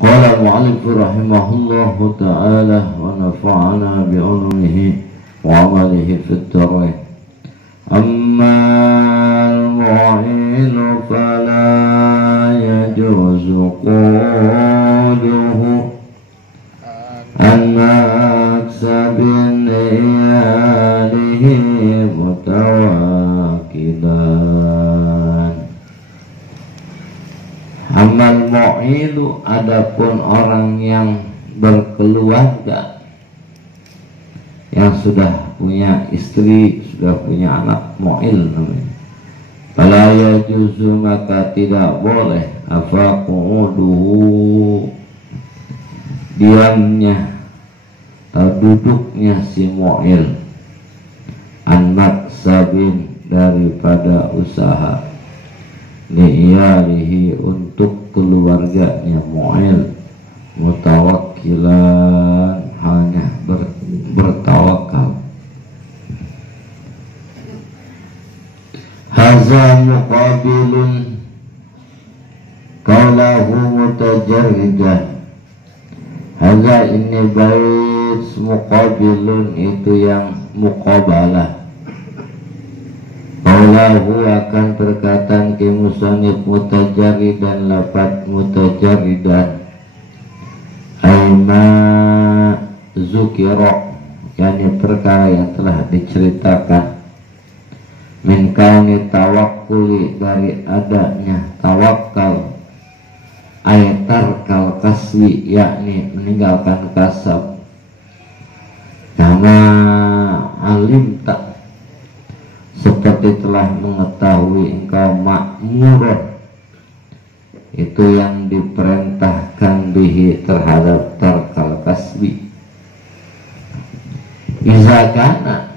Qala mu'allif rahimahullahu ta'ala wa nafa'ana bi'ulumihi wa amalihi fid dharain. Amma al-mu'ilu fala yajuzu qawluhu anna aksabin iyalihi mutawakilan. Amal mu'ilu, adapun orang yang berkeluarga, yang sudah punya istri, sudah punya anak, mu'il namanya. Fala yajuzu, maka tidak boleh afaquduhu, diamnya atau duduknya si mu'il, anak sabin, daripada usaha, li'iyalihi, untuk keluarganya mu'il, mutawakkilan, hanya bertawakal. Haza muqabilun qawlahu mutajarridan. Haza, ini bait muqabilun, itu yang muqabalah. Qawlahu, akan perkataan ki musannif mutajarridan, lafaz mutajarridan, aima zukira, yakni perkara yang telah diceritakan, min kauni tawakkuli, dari adanya tawakal, ayatar kaswi, yakni meninggalkan kasab, kama alim tak, seperti telah mengetahui engkau, makmurah, itu yang diperintahkan bihi, terhadap tarkal kasbi. Iza kana,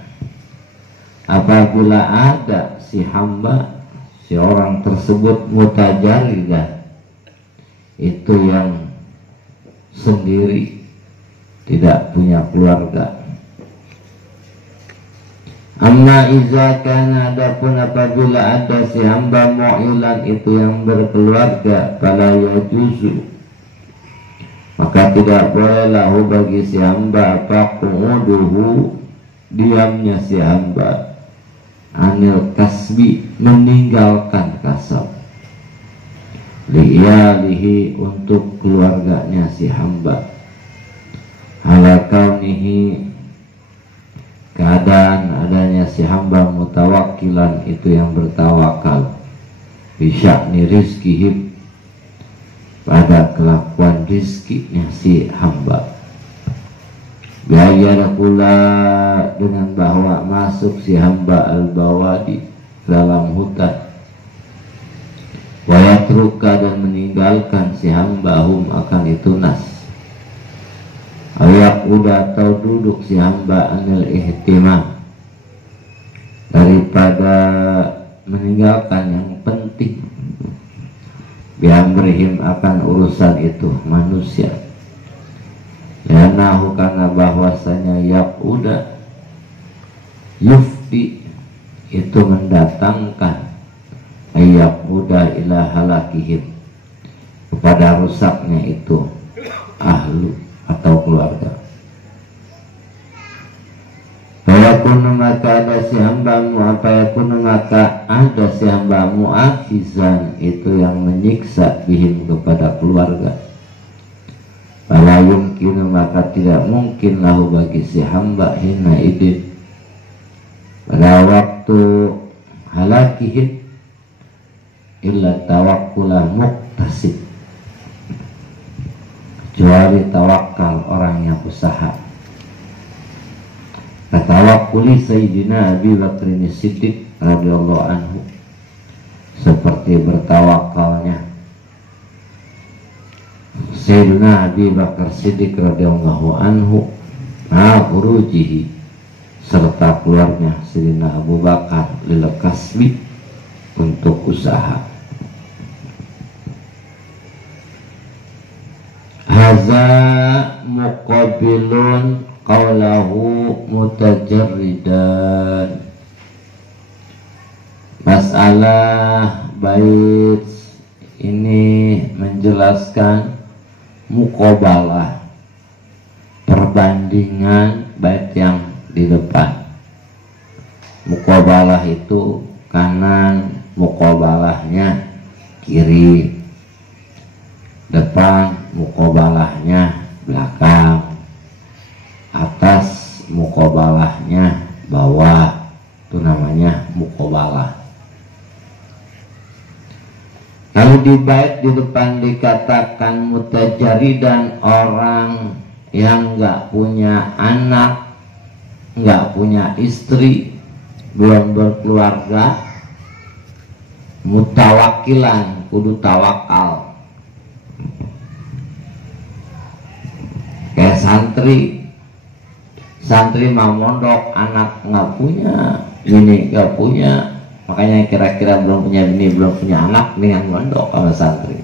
apabila ada si hamba, si orang tersebut mutajarridah, itu yang sendiri, tidak punya keluarga. Amma iza kana, adapun apabila ada si hamba mu'ilan, itu yang berkeluarga, fala yajuzu, maka tidak boleh lahu, bagi si hamba, apa qu'uduhu, diamnya si hamba, anil kasbi, meninggalkan kasab, li'iyalihi, untuk keluarganya si hamba, halakaunihi, keadaan adanya si hamba mutawakkilan, itu yang bertawakal, bisya'ni rizkihim, pada kelakuan rizkinya si hamba, biaya pula, dengan bahwa masuk si hamba al-bawadi, dalam hutan, wayatruka, dan meninggalkan si hamba hum, akan itu nas, ayak udah, atau duduk si hamba, anil ihtimam, daripada meninggalkan yang penting, biamrihim, akan urusan itu manusia, ya nahu, karena bahwasanya yak udah yufti, itu mendatangkan, ayak udah ila halakihim, kepada rusaknya itu ahlu, atau keluarga. Fayakunu, maka ada si hambamu, apa yakunu, maka ada si hambamu, akhizan, itu yang menyiksa, bihim, kepada keluarga. Fala yumkinu, maka tidak mungkin lahu, bagi si hamba, hina idin, pada waktu halakihim, illa tawakkulah muktasib, kecuali tawakal orang yang usaha. Katawakkuli Sayyidina Abi Bakrin Siddiq radhiyallahu anhu, seperti bertawakalnya Sayyidina Abi Bakar Siddiq radhiyallahu anhu, ma'urujihi, serta keluarnya Sayyidina Abu Bakar, lil kasbi, untuk usaha. Haza muqabilun qawlahu mutajarridan. Masalah bait ini menjelaskan muqabalah, perbandingan bait yang di depan. Muqabalah itu kanan, muqabalahnya kiri, depan muqabalahnya belakang, atas muqabalahnya bawah. Itu namanya muqabalah. Kalau di bait di depan dikatakan mutajaridan, orang yang nggak punya anak, nggak punya istri, belum berkeluarga, mutawakilan, kudu tawakal. Kayak santri mau mondok, anak nggak punya, ini nggak punya, makanya kira-kira belum punya bini, belum punya anak, dengan mondok sama santri.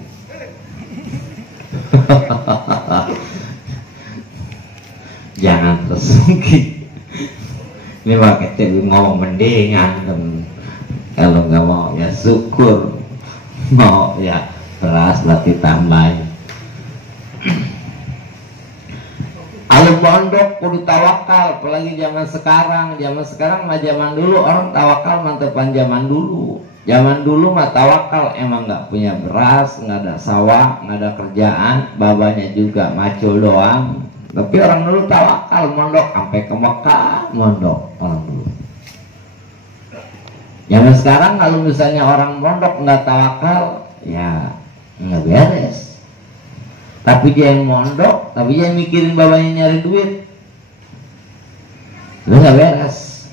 Jangan tersungki. Ini pakai tebu ngomong mendingan, kalau nggak mau ya syukur, mau ya beras berarti tambahin. Kalau pondok kudu tawakal, apalagi zaman sekarang mah zaman dulu orang tawakal mantepan zaman dulu. Zaman dulu mah tawakal emang nggak punya beras, nggak ada sawah, nggak ada kerjaan, babanya juga macul doang. Tapi orang dulu tawakal, mondok sampai ke Mekah, mondok orang dulu. Zaman sekarang kalau misalnya orang mondok nggak tawakal, ya nggak beres. Tapi dia yang mondok, tapi dia yang mikirin babanya nyari duit, lu nggak beres.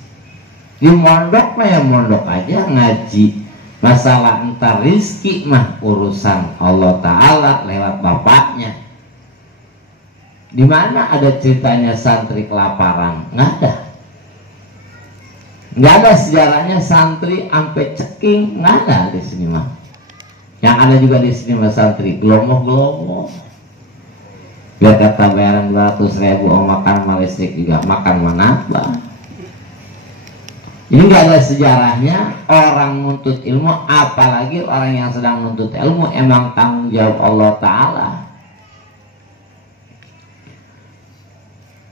Di mondok mah ya mondok aja, ngaji. Masalah entar rizki mah urusan Allah Ta'ala lewat bapaknya. Di mana ada ceritanya santri kelaparan? Nggak ada. Nggak ada sejarahnya santri sampai ceking, nggak ada di sini mah. Yang ada juga di sini mah santri gelomoh-gelomoh. Biar kata bayaran 200.000 makan sama listrik juga makan menambah. Ini nggak ada sejarahnya orang nuntut ilmu, apalagi orang yang sedang nuntut ilmu emang tanggung jawab Allah Ta'ala.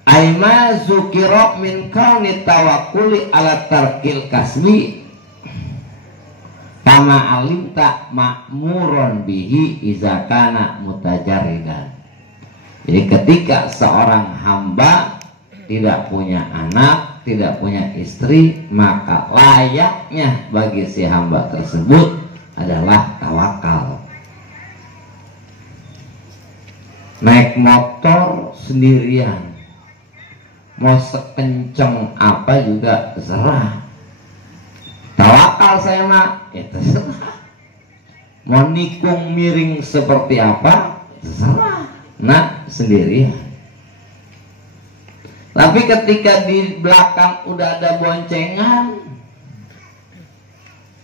Aima zukiro min kauni tawakkuli ala tarkil kasbi kama alimta ma'muron bihi izakana mutajaridan. Jadi ketika seorang hamba tidak punya anak, tidak punya istri, maka layaknya bagi si hamba tersebut adalah tawakal. Naik motor sendirian, mau sekenceng apa juga terserah. Tawakal saya mah, ya terserah. Mau nikung miring seperti apa, terserah. Nah, sendirian. Tapi ketika di belakang udah ada boncengan,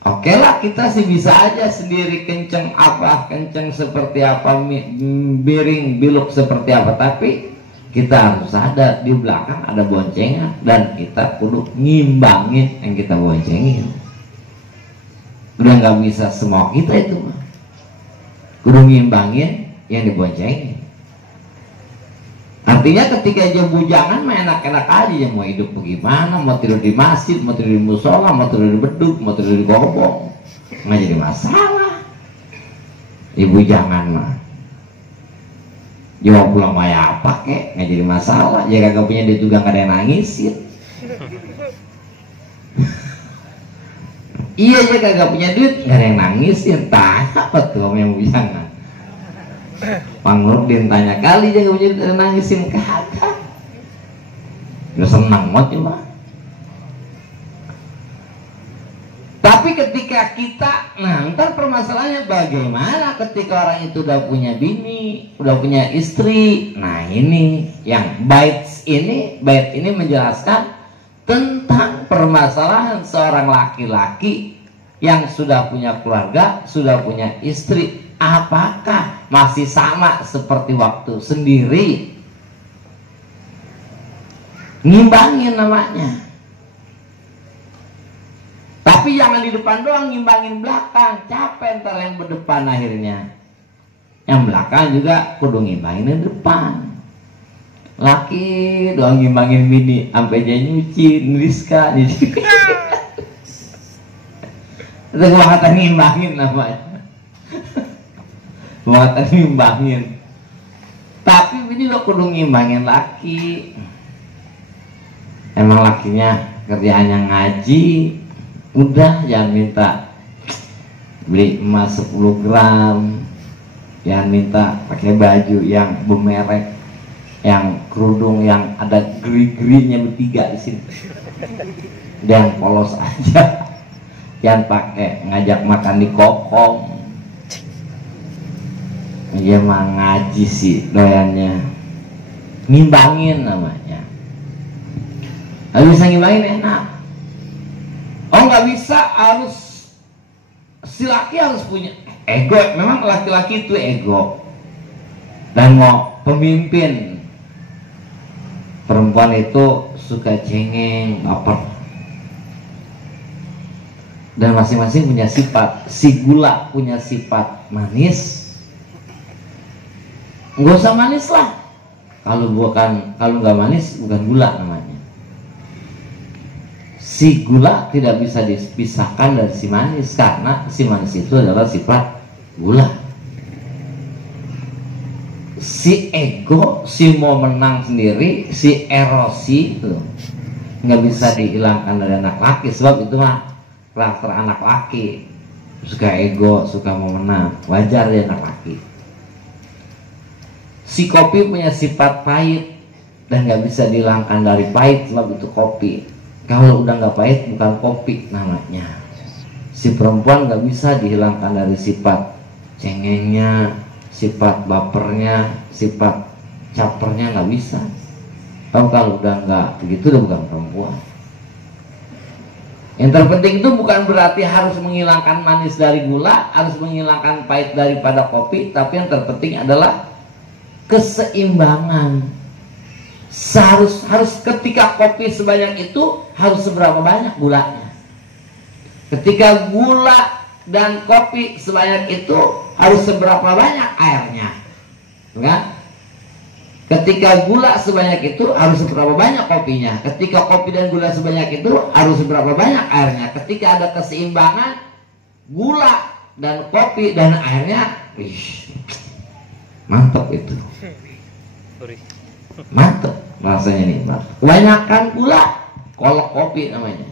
oke lah, kita sih bisa aja sendiri kenceng apa, kenceng seperti apa, miring biluk seperti apa. Tapi kita harus sadar di belakang ada boncengan dan kita kudu ngimbangin yang kita boncengin. Udah nggak bisa semua kita itu mah, kudu ngimbangin yang diboncengin. Artinya ketika dia bujangan mah enak-enak aja, yang mau hidup bagaimana, mau tidur di masjid, mau tidur di musola, mau tidur di beduk, mau tidur di gobong, nggak jadi masalah. Ibu jangan mah, jawab pulang maya apa kek, nggak jadi masalah. Ya kagak punya dia juga nggak ada yang nangisin. Iya, dia kagak punya duit, nggak ada yang nangisin. Tanya apa tuh sama yang bujangan? Bang Nurdin tanya kali dia gak punya nangisin, kagak. Dia senang banget cuma. Tapi ketika kita, nah ntar permasalahannya bagaimana ketika orang itu udah punya bini, udah punya istri. Nah ini yang bait ini menjelaskan tentang permasalahan seorang laki-laki yang sudah punya keluarga, sudah punya istri. Apakah masih sama seperti waktu sendiri? Ngimbangin namanya. Tapi jangan di depan doang, ngimbangin belakang. Capek ntar yang berdepan akhirnya. yang belakang juga kudu ngimbangin yang depan. Laki doang ngimbangin bini sampai dia nyuci, Rizka nyuci. Itu kemahatan ngimbangin namanya. Kemahatan ngimbangin. Tapi bini lo kudu ngimbangin laki. Emang lakinya kerjaannya ngaji, udah jangan minta beli emas 10 gram, jangan minta pakai baju yang bermerek, yang kerudung yang ada geri-gerinya bertiga di sini, dan polos aja, jangan pakai ngajak makan di kokong. Dia mah ngaji sih doyannya, ngimbangin namanya. Nggak bisa ngimbangin enak. Oh nggak bisa, harus si laki harus punya ego. Memang laki-laki itu ego dan mau pemimpin. Perempuan itu suka cengeng, baper, dan masing-masing punya sifat. Si gula punya sifat manis, nggak usah manis lah. Kalau nggak manis bukan gula namanya. Si gula tidak bisa dipisahkan dari si manis, karena si manis itu adalah sifat gula. Si ego, si mau menang sendiri, si erosi itu nggak bisa dihilangkan dari anak laki. Sebab itu mah karakter anak laki, suka ego, suka mau menang, wajar dia anak laki. Si kopi punya sifat pahit dan nggak bisa dihilangkan dari pahit, sebab itu kopi. Kalau udah nggak pahit bukan kopi namanya. Si perempuan nggak bisa dihilangkan dari sifat cengengnya, sifat bapernya, sifat capernya, nggak bisa. Kalau udah nggak begitu udah bukan perempuan. Yang terpenting itu bukan berarti harus menghilangkan manis dari gula, harus menghilangkan pahit daripada kopi, tapi yang terpenting adalah keseimbangan. Harus ketika kopi sebanyak itu, harus seberapa banyak gulanya. Ketika gula dan kopi sebanyak itu, harus seberapa banyak airnya, kan? Ketika gula sebanyak itu, harus seberapa banyak kopinya. Ketika kopi dan gula sebanyak itu, harus seberapa banyak airnya. Ketika ada keseimbangan gula dan kopi dan airnya, mantap itu. Mantap rasanya nih, Pak. Kebanyakan gula, kolok kopi namanya.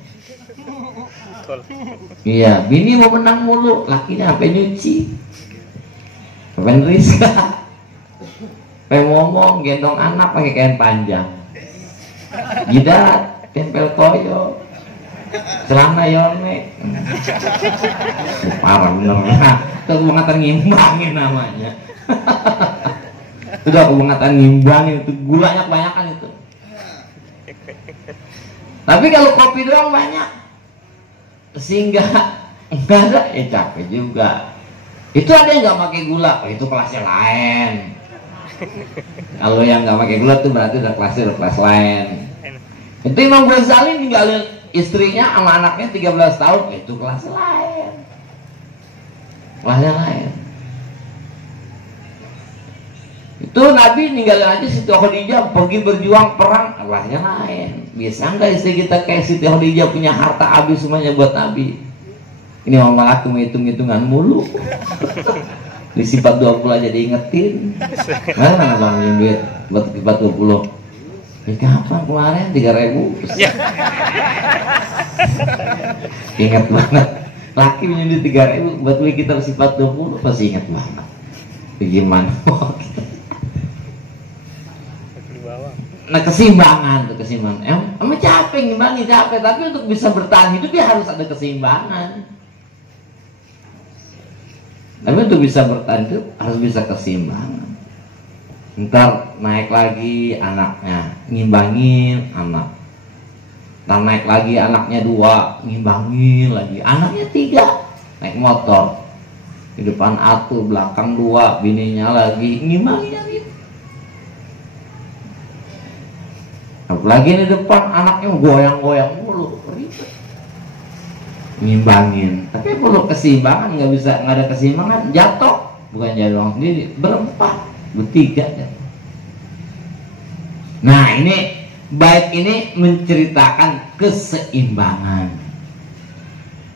Iya, bini mau menang mulu, lakinya sampai nyuci, sampai Rizka, sampai ngomong, gendong anak pakai kain panjang, jidat, tempel toyo, celana yonek. Parah bener. Itu kebangatan ngimbangin namanya. Sudah kebangatan ngimbangin, itu gulanya kebanyakan itu. Tapi kalau kopi doang banyak, sehingga enggak ada, capek juga. Itu ada yang nggak pakai gula, itu kelasnya lain. Kalau yang nggak pakai gula itu berarti udah kelas lain. Itu Imam Ghazali ninggalin istrinya sama anaknya 13 tahun, itu kelasnya lain. Kelasnya lain. Itu Nabi ninggalin aja Siti Khadijah pergi berjuang perang, kelasnya lain. Bisa nggak istri kita kayak Siti Khadijah punya harta habis semuanya buat Nabi? Ini malah aku hitung-hitungan mulu. Di sifat 20 aja diingetin. Mana bang duit buat sifat 20? Ini kapan kemarin 3.000? Ingat banget. Laki menyundi 3.000 buat beli kita sifat 20, pasti ingat banget. Gimana? Nah keseimbangan, emang capek ngimbangin, capek, tapi untuk bisa bertahan hidup dia harus ada keseimbangan. Tapi untuk bisa bertahan hidup harus bisa keseimbangan. Ntar naik lagi anaknya, ngimbangin anak. Ntar naik lagi anaknya 2, ngimbangin lagi. Anaknya 3, naik motor, di depan atu, belakang 2, bininya lagi, ngimbangin lagi. Apalagi di depan anaknya goyang-goyang mulu, ribet. Ngimbangin, tapi perlu keseimbangan, nggak ada keseimbangan, jatuh. bukan jadi orang sendiri, berempat, bertiga kan. Nah ini bait ini menceritakan keseimbangan.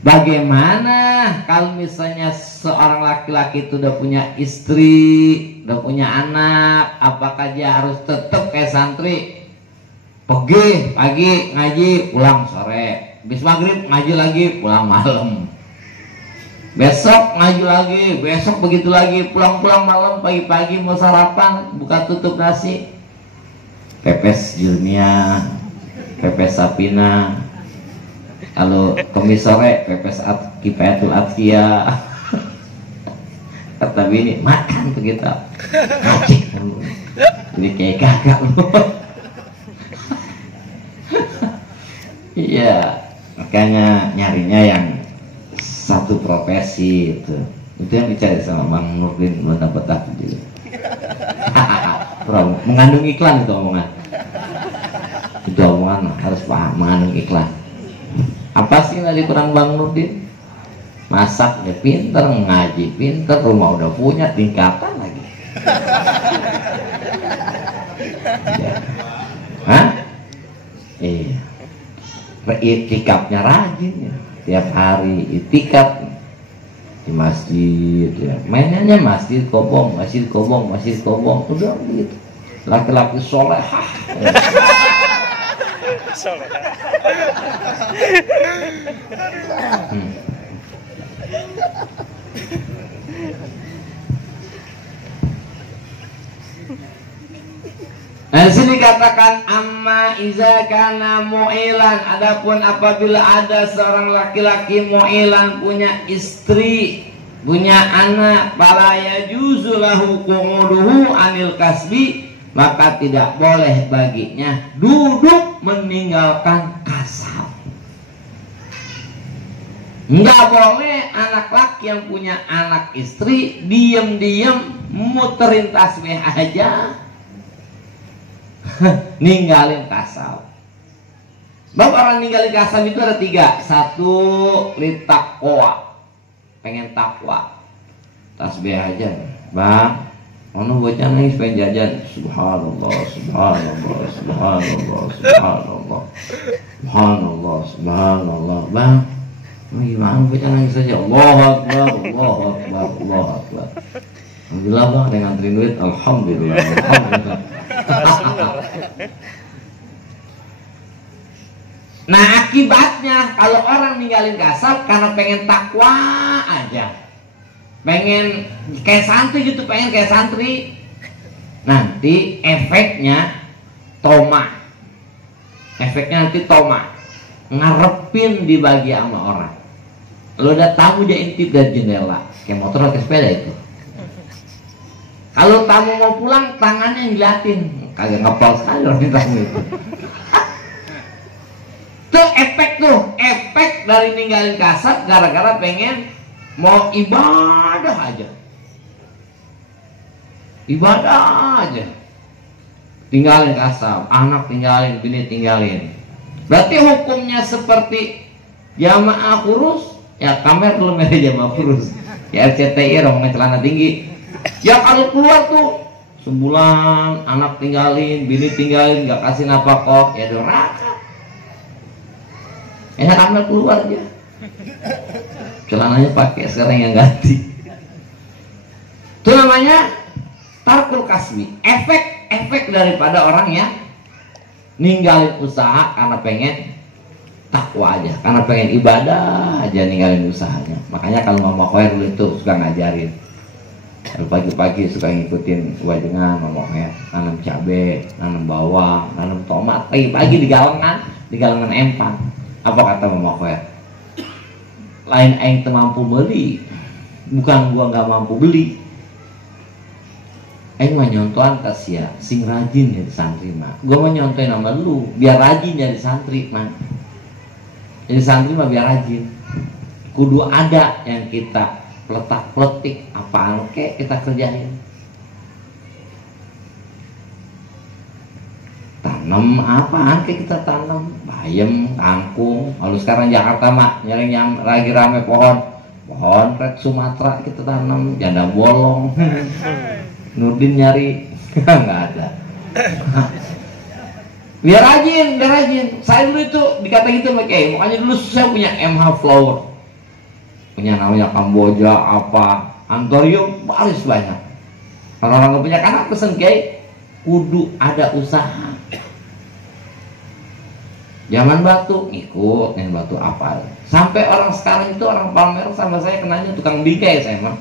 Bagaimana kalau misalnya seorang laki-laki itu udah punya istri, udah punya anak, apakah dia harus tetap kayak santri? Pergi pagi ngaji, pulang sore. Habis maghrib ngaji lagi, pulang malam. Besok ngaji lagi, besok begitu lagi, pulang-pulang malam, pagi-pagi mau sarapan, buka tutup nasi. Pepes Jurnia, pepes Sapina. Kalau kemis sore pepes Kifayatul Atfia. Kata bini makan tuh kita ngaji jadi kayak kakak lu. Iya, makanya nyarinya yang satu profesi itu yang dicari sama Bang Nurdin, belum dapat juga. Mengandung iklan itu omongan. Itu omongan harus paham, mengandung iklan. Apa sih dari kurang Bang Nurdin? Masak dia pinter, ngaji pinter, rumah udah punya, tingkatan lagi. Ya. Hah? Iya. Itikafnya rajin ya. Tiap hari itikaf di masjid ya. Mainannya masjid kobong, masjid kobong, masjid kobong. Udah gitu. Laki-laki solehah. Nah, sini katakan amma iza kana mu'ilan, adapun apabila ada seorang laki-laki mu'ilan, punya istri, punya anak, fala yajuzu lahu qu'uduhu anil kasbi, maka tidak boleh baginya duduk meninggalkan kasab. Enggak boleh anak laki yang punya anak istri diam-diam muterin tasbih aja ninggalin kasab. Bab orang ninggalin kasab itu ada tiga. Satu, litakwa, pengen takwa, tasbih aja. Bang, mana bocah nangis pengen jajan. Subhanallah, subhanallah, subhanallah, subhanallah, subhanallah, subhanallah. Bang, gimana bocah nangis saja. Allahu Akbar, Allahu Akbar, Allahu Akbar. Alhamdulillah bang, dengan nganterin duit. Alhamdulillah, alhamdulillah. Nah akibatnya kalau orang ninggalin kasab karena pengen takwa aja, pengen kayak santri gitu, pengen kayak santri, nanti efeknya toma, nanti toma, ngarepin dibagi sama orang. Lo udah tamu dia intip dari jendela, kayak motor atau sepeda itu. Kalau tamu mau pulang, tangannya yang diliatin, kagak ngepol sekali orang tamu itu. Tuh efek dari ninggalin kasab gara-gara pengen mau ibadah aja, tinggalin kasab, anak tinggalin, bini tinggalin. Berarti hukumnya seperti jamaah kurus, ya kamer belum ada jamaah kurus, ya RCTI orang celana tinggi. Ya kalau keluar tuh sebulan anak tinggalin, bini tinggalin, nggak kasih nafkah, ya doraka. Enak ambil keluar aja, celananya pakai sekarang yang ganti. Itu namanya tarkul kasbi, efek daripada orang yang ninggalin usaha karena pengen takwa aja, karena pengen ibadah aja, ninggalin usahanya. Makanya kalau Mama Khoir dulu itu suka ngajarin, pagi-pagi suka ngikutin wajangan Mama Khoir, nanam cabai, nanam bawang, nanam tomat, pagi-pagi di galengan empang. Apa kata Mama Khoir? Lain aing teu mampu beli, bukan gua nggak mampu beli. Aing mah nyontohan ka sia sing rajin jadi santri mah. Gua mah nyontohin nama lu biar rajin jadi santri mah. Jadi santri mah biar rajin. Kudu ada yang kita peletak-peletik, apaan kek kita kerjain. Tanam apaan kayak kita tanam, bayam, kangkung. Kalau sekarang Jakarta mah nyering yang lagi rame pohon pohon red Sumatera kita tanam, janda bolong. Nurdin nyari nggak ada. Biar rajin. Saya dulu itu dikata gitu sama Kiai, makanya dulu saya punya MH Flower, punya namanya Kamboja apa, Antorium baris banyak. Orang-orang nggak punya anak pesen Kiai, kudu ada usaha. Zaman batu ikut, yang batu apa? Sampai orang sekarang itu orang Palmer sama saya kenanya tukang bingkai saya mah.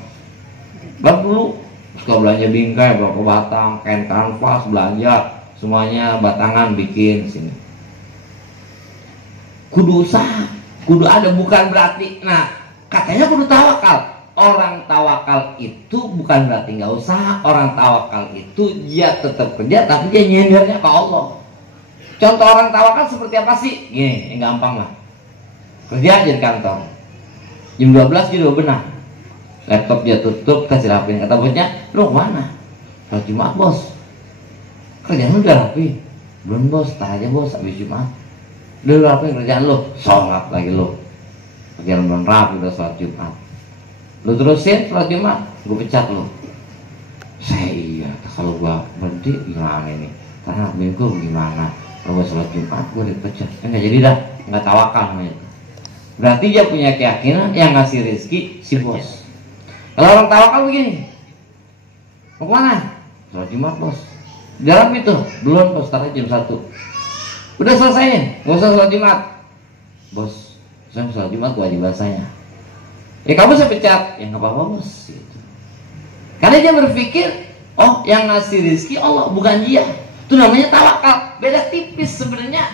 Bang dulu suka belanja bingkai, berapa batang, kain kanvas belanja. Semuanya batangan bikin sini. Kudu usaha, kudu ada, bukan berarti. Nah, katanya kudu tawakal. Orang tawakal itu bukan berarti nggak usaha. Orang tawakal itu dia tetap kerja, tapi dia nyendernya ke Allah. Contoh orang tawakal seperti apa sih? Gini, yang gampang lah. Kerja aja di kantor. Jam 12 dia udah benar. Laptop dia tutup, kasih rapin. Kata bosnya, lu kemana? Kalau Jumat bos. Kerjaan lu udah rapi? Belum bos, tar aja bos, habis Jumat. Udah rapi kerjaan lu, sholat lagi lu. Kerjaan belum rapi udah sholat Jumat. Lu terusin sholat Jumat, gue pecat lu. Saya iya, kalau gua berhenti gimana ini? Karena minggu gimana? Kalau gua sholat Jumat gue dipecat. Enggak jadi dah, enggak tawakal namanya. Berarti dia punya keyakinan yang ngasih rezeki si bos. Kalau orang tawakal begini, mau kemana? Sholat Jumat bos. Dalam itu belum bos, taruh jam 1. Udah selesai, nggak usah sholat Jumat. Bos, saya sholat Jumat kewajiban saya. Ya kamu saya pecat, ya nggak apa-apa bos. Gitu. Karena dia berpikir, oh yang ngasih rezeki Allah bukan dia. Itu namanya tawakal. Beda tipis sebenarnya.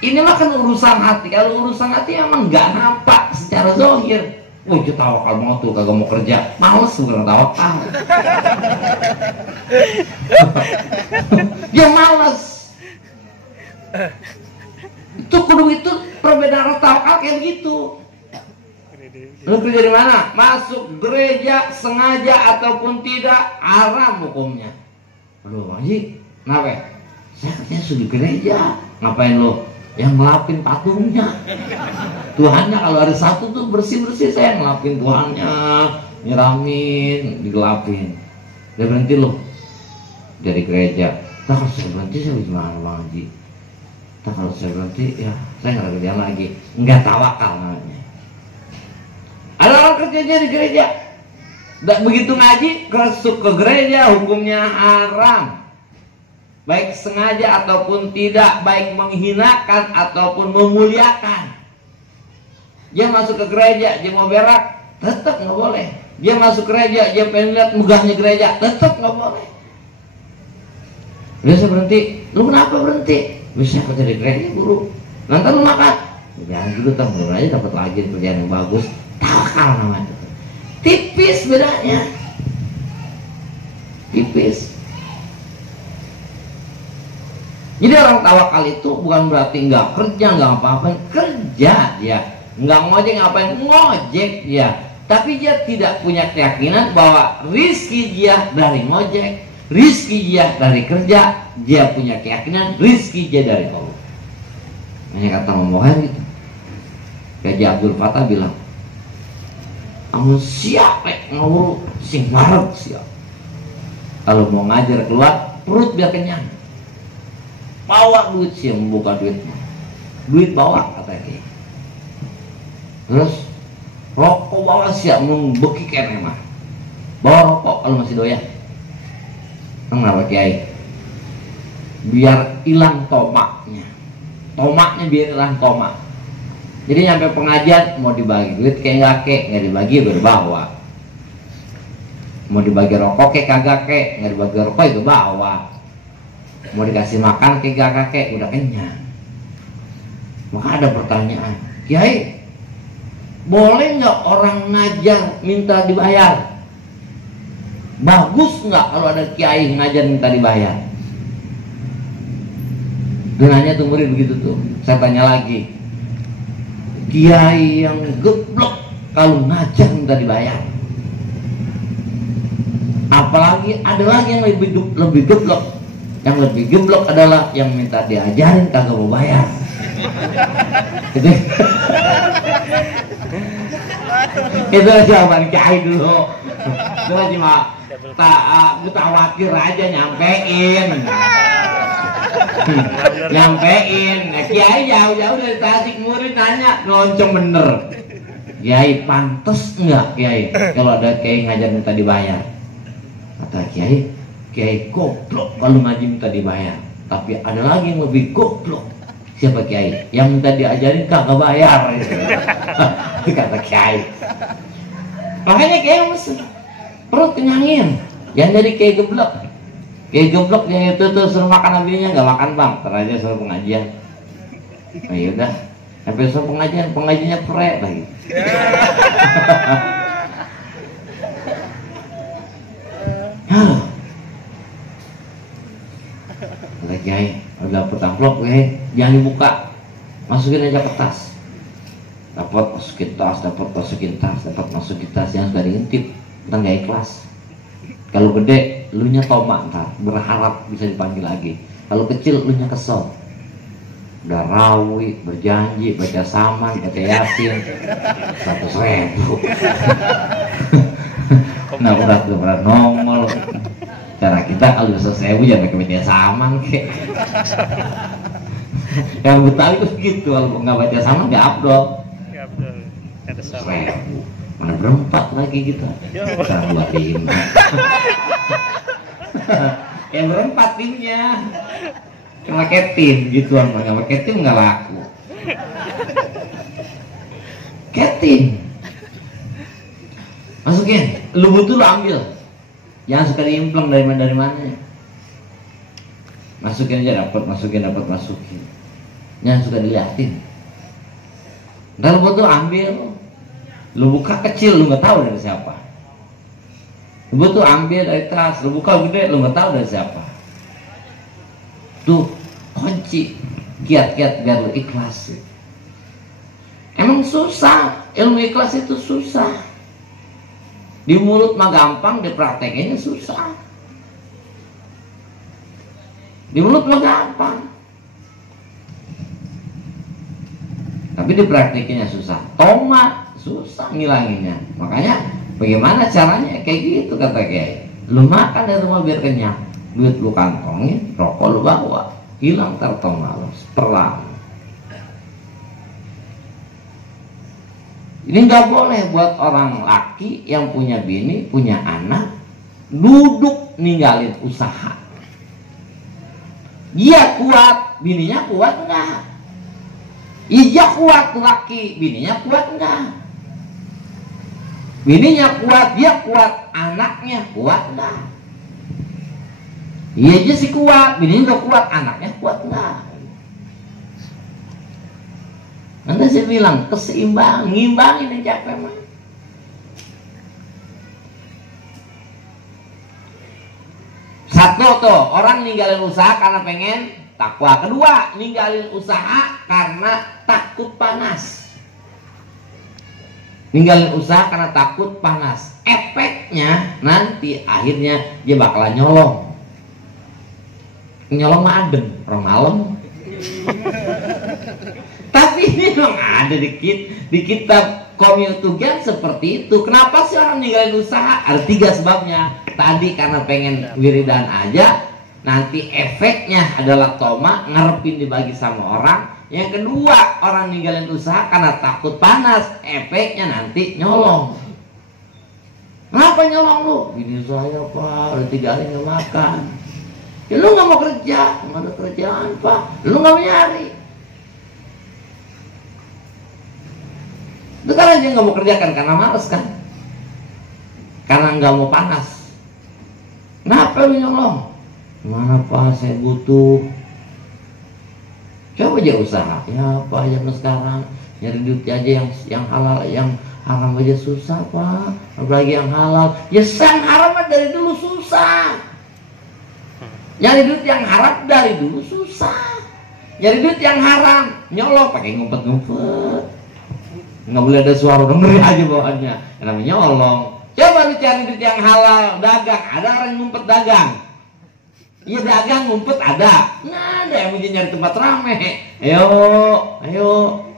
Ini mah kan urusan hati. Kalau urusan hati memang nggak nampak secara zahir. Oh kita tawakal mau tuh, kagak mau kerja, males bukan tawakal. Dia males. Itu kudu itu perbedaan tawakal kayak gitu. Lu kerja di mana? Masuk gereja sengaja ataupun tidak, haram hukumnya. Aduh Bang Haji, kenapa? Saya kerja sudah di gereja. Ngapain lo? Yang ngelapin patungnya. Tuhannya kalau hari Sabtu tuh bersih-bersih, saya ngelapin Tuhannya, nyiramin, digelapin. Dia berhenti loh dari gereja. Tak kalau saya berhenti saya gimana Bang Haji? Tak kalau saya berhenti ya saya nggak kerja lagi. Nggak tawakal namanya. Ada orang kerjanya di gereja, nggak begitu ngaji, masuk ke gereja hukumnya haram. Baik sengaja ataupun tidak, baik menghinakan ataupun memuliakan. Dia masuk ke gereja, dia mau berak, tetap nggak boleh. Dia masuk gereja, dia pengen lihat megahnya gereja, tetap nggak boleh. Dia saya berhenti, lu kenapa berhenti? Bisa kerja di gereja guru, nanti lu makan. Jangan dulu tak belum aja dapat lagi kerjaan yang bagus. Tawakal namanya. Tipis bedanya, tipis. Jadi orang tawakal itu bukan berarti nggak kerja, nggak apa-apa, kerja dia, nggak ngojek ngapain, ngojek dia. Tapi dia tidak punya keyakinan bahwa rizki dia dari ngojek, rizki dia dari kerja. Dia punya keyakinan rizki dia dari Allah. Hanya kata ngomongan gitu. Kayak Abdul Fatah bilang, "Amun siapa ngawur sing marek siap. Kalau mau ngajar keluar perut biar kenyang. Bawa duit sih yang membuka duitnya. Duit bawa katanya. Terus rokok bawa siap membeki kene mah. Bawa rokok kalau masih doyan. Kenapa Kiai? Biar hilang tomaknya. Tomaknya biar hilang tomak. Jadi sampai pengajian mau dibagi duit kayak nggak dibagi berbawa. Mau dibagi rokok kayak kagak nggak dibagi rokok itu bawa. Mau dikasih makan kayak kakek udah kenyang. Maka ada pertanyaan, Kiai, boleh nggak orang ngajar minta dibayar? Bagus nggak kalau ada kiai ngajar minta dibayar? Dia nanya tuh murid begitu tuh. Saya tanya lagi, kiai yang geblok kalau ngajar minta dibayar? Apalagi ada lagi yang lebih geblok. Yang lebih geblok adalah yang minta diajarin kagak mau bayar. Gitu. Itu jawaban kiai dulu. Itu cuma khawatir aja nyampein. Nyampein. Nah, kiai jauh-jauh dari Tasik, murid nanya, noncom bener. Kiai pantes enggak kiai kalau ada kiai ngajar minta dibayar? Kata kiai goblok kalau ngaji minta dibayar. Tapi ada lagi yang lebih goblok. Siapa kiai? Yang minta diajarin kagak bayar. Itu kata kiai. Makanya kiai mesti perut kenyangin. Jangan jadi kiai geblok. Kiai geblok yang itu tuh suruh makan abinya nggak makan bang. Ntar aja suruh pengajian. Nah yaudah. Sampai suruh pengajiannya pre lagi. Kata kiai, udah dapet amplop jangan dibuka, masukin aja ke tas. Dapat masukin tas yang sudah diintip, ntar nggak ikhlas. Kalau gede, lu nya tomak ntar, berharap bisa dipanggil lagi. Kalau kecil, lu nya kesel. Udah rawi, berjanji, baca saman, baca yasin, 100.000. Nah udah nongol. Cara kita kalau 100.000 jangan pakai baca saman kek. Yang Betawi itu begitu, kalau nggak baca saman nggak abdol. Nggak abdol. 100.000. Mana berempat lagi kita. Cara buat tim. Yang berempat timnya. Pakai tim gitu, nggak pakai tim nggak laku. Ketin, masukin, lu butuh lu ambil, jangan suka diimpleng dari mana. Masukin aja masukin, jangan suka diliatin. Ntar lu butuh ambil, lu buka kecil lu nggak tahu dari siapa. Lu butuh ambil dari tas, lu buka gede lu nggak tahu dari siapa. Tuh kunci kiat-kiat biar lu ikhlas. Emang susah, ilmu ikhlas itu susah. Di mulut mah gampang, di prakteknya susah. Di mulut mah gampang, tapi di prakteknya susah. Tomat susah ngilanginnya. Makanya bagaimana caranya kayak gitu kata kiai. Lu makan dari rumah biar kenyang. Duit lu kantongin, rokok lu bawa, hilang tertong malam, perlahan. Ini nggak boleh buat orang laki yang punya bini, punya anak, duduk ninggalin usaha. Dia kuat, bininya kuat enggak? Iya kuat tuh laki, bininya kuat enggak? Bininya kuat, dia kuat, anaknya kuat enggak? Iya aja sih kuat, bininya udah kuat, anaknya kuat enggak? Nanti saya bilang keseimbangan, ngimbangin yang capek mah. Satu tuh, orang ninggalin usaha karena pengen takwa. Kedua, ninggalin usaha karena takut panas. Ninggalin usaha karena takut panas. Efeknya nanti akhirnya dia bakalan nyolong. Nyolong mah adem, orang malam. Tapi ini memang ada di kitab Qomil Tugan seperti itu. Kenapa sih orang ninggalin usaha? Ada 3 sebabnya. Tadi karena pengen wiridan aja, nanti efeknya adalah toma, ngarepin dibagi sama orang. Yang kedua, orang ninggalin usaha karena takut panas, efeknya nanti nyolong. Kenapa nyolong lu? Bini saya pak, udah 3 hari nggak makan. Ya lu nggak mau kerja, nggak ada kerjaan pak, lu nggak mau nyari. Itu kan aja nggak mau kerjakan karena males kan, karena nggak mau panas. Kenapa lu nyolong? Mana pak, saya butuh. Coba aja usaha. Ya pak, zaman sekarang nyari duit aja yang halal, yang haram aja susah pak. Apalagi yang halal. Ya yang haram dari dulu susah. Nyari duit yang haram dari dulu susah. Nyari duit yang haram nyolong pakai ngumpet-ngumpet. Nggak boleh ada suara, dengerin aja bawaannya. Yang namanya nyolong. Coba lu cari duit yang halal, dagang. Ada orang yang ngumpet dagang. Iya dagang, ngumpet ada. Nggak ada yang mau nyari tempat rame. Ayo.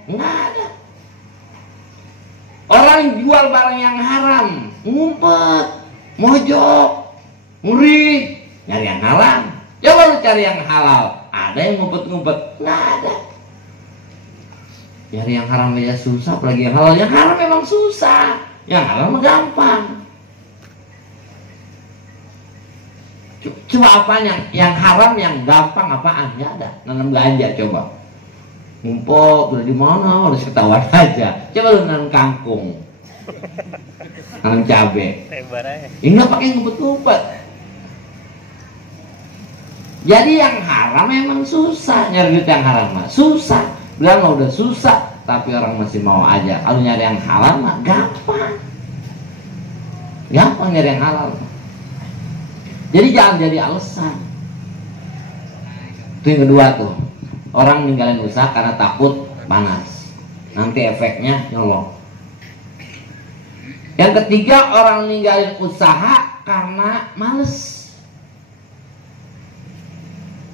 Nggak ada. Orang Orang jual barang yang haram, ngumpet, mojok, nguri, nyari yang haram. Coba lu cari yang halal, ada yang ngumpet-ngumpet? Nggak ada. Nyari yang haram aja susah, apalagi yang halal. Yang haram memang susah, yang halal mah gampang. Coba apanya? Yang haram yang gampang apaan? Nggak ada. Nanam ganja coba. Ngumpet udah di mana? Harus ketahuan aja. Coba lu nanam kangkung, nanam cabe. Ini nggak pakai ngumpet-ngumpet. Jadi yang haram memang susah, nyari duit yang haram mah susah. Bilang mah udah susah, tapi orang masih mau aja. Kalau nyari yang halal mah gampang. Gampang nyari yang halal. Jadi jangan jadi alasan. Itu yang kedua tuh. Orang ninggalin usaha karena takut panas. Nanti efeknya nyolong. Yang ketiga, orang ninggalin usaha karena males.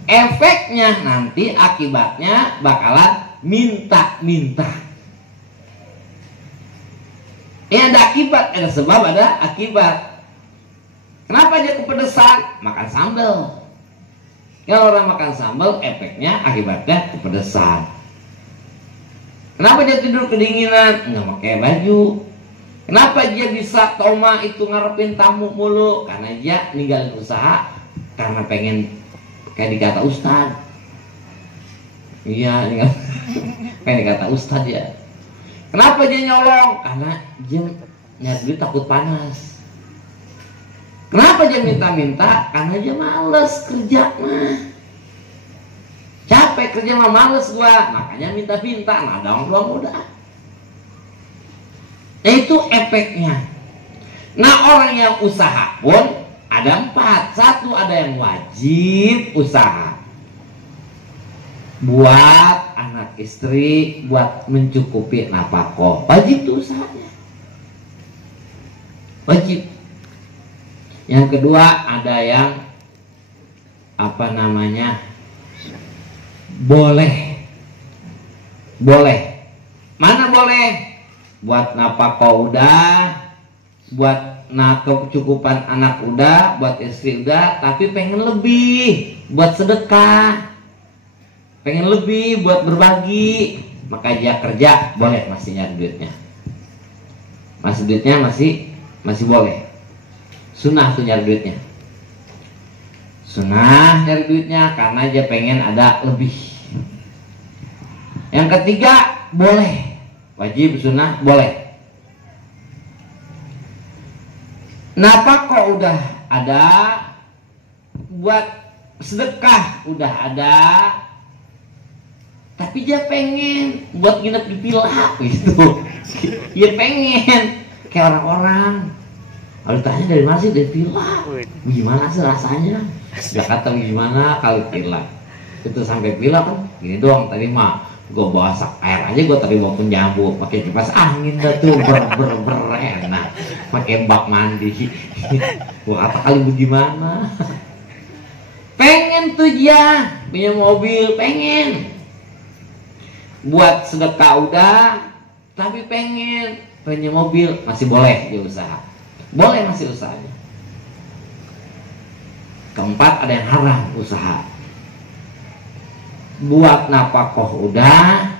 Efeknya nanti akibatnya bakalan minta-minta. Ada akibat, ada sebab, ada akibat. Kenapa dia kepedesan? Makan sambal. Kalau orang makan sambal, efeknya akibatnya kepedesan. Kenapa dia tidur kedinginan? Nggak pakai baju. Kenapa dia bisa toma itu ngarepin tamu mulu? Karena dia ninggalin usaha karena pengen kayak dikata ustad. Iya, kayak dikata ustad ya. Kenapa dia nyolong? Karena dia nyari duit takut panas. Kenapa dia minta-minta? Karena dia males kerja mah. Capek kerja mah, males gua. Makanya minta-minta. Nah, doang udah. Itu efeknya. Nah, orang yang usaha pun ada 4. Satu, ada yang wajib usaha. Buat anak istri, buat mencukupi nafkah. Wajib tuh usahanya. Wajib. Yang kedua, ada yang boleh. Boleh. Mana boleh? Buat nafkah udah, buat kecukupan anak udah, buat istri udah, tapi pengen lebih buat sedekah, pengen lebih buat berbagi, maka dia kerja, boleh masih nyari duitnya. Masih duitnya masih boleh. Sunnah tuh nyari duitnya. Sunnah nyari duitnya karena dia pengen ada lebih. Yang ketiga, boleh. Wajib, sunnah, boleh. Nafkah udah ada, buat sedekah udah ada, tapi dia pengen buat nginep di villa gitu. Dia pengen kayak orang-orang. Kalau tanya dari mana sih? Dari villa. Gimana sih rasanya? Gak kata gimana kali villa. Itu sampai villa kan gini doang tadi mah. Gue bawa sak air aja, gue tadi bawa penjambu, pakai kipas angin dah tuh enak, pakai bak mandi. Gue kata kali bagaimana? Pengen tuh dia punya mobil, pengen buat sedekah udah, tapi pengen punya mobil, masih boleh dia usaha, boleh masih usahanya. Keempat, ada yang haram usaha. Buat nafkah udah,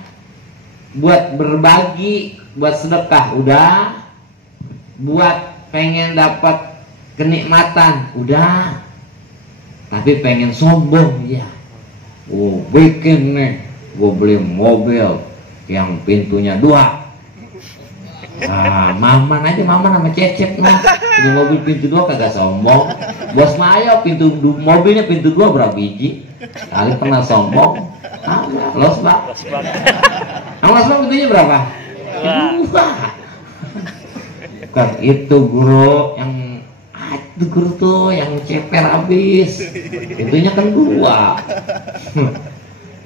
buat berbagi, buat sedekah udah, buat pengen dapat kenikmatan udah, tapi pengen sombong ya. Oh, bikin nih, gue beli mobil yang pintunya 2. Maman aja, Maman sama Cecep nih punya mobil pintu 2 kagak sombong. Bos Maya mobilnya pintu 2 berapa biji? Kali pernah sombong. Losbak. Losbak pintunya berapa? 2. Bukan itu guru yang itu guru tuh yang ceper habis. Pintunya kan 2.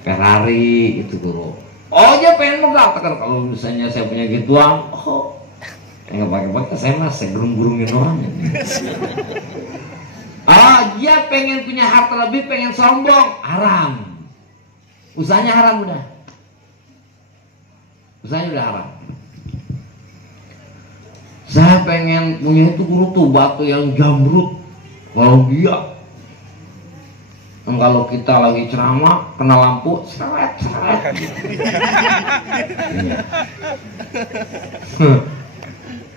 Ferrari itu guru. Oh, dia pengen mengatakan kalau misalnya saya punya gituan, nggak pakai-pakai, saya mah segerung-gerungin orang. Dia pengen punya harta lebih, pengen sombong, haram. Usahanya haram udah. Usahanya udah haram. Saya pengen punya itu guru tuh batu yang jamrut. Kalau dia, kalau kita lagi ceramah kena lampu, seret.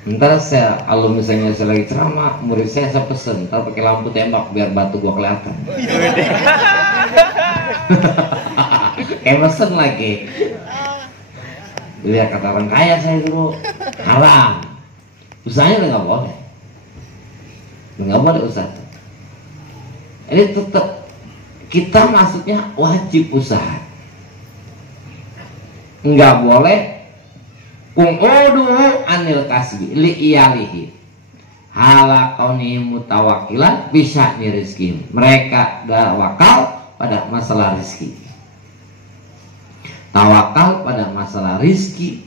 Ntar saya, kalau misalnya saya lagi ceramah, murid saya pesen, ntar pakai lampu tembak biar batu gua kelihatan. Kayak mesen lagi. Lihat kata orang kaya saya dulu, haram. Usahanya udah nggak boleh, nggak boleh usaha. Ini tetap kita maksudnya wajib usaha, nggak boleh kung'udu anil kasbi li iyalihi hala kauni mutawakilan bisa rizki. Mereka gak wakal pada masalah rizki, tawakal pada masalah rizki,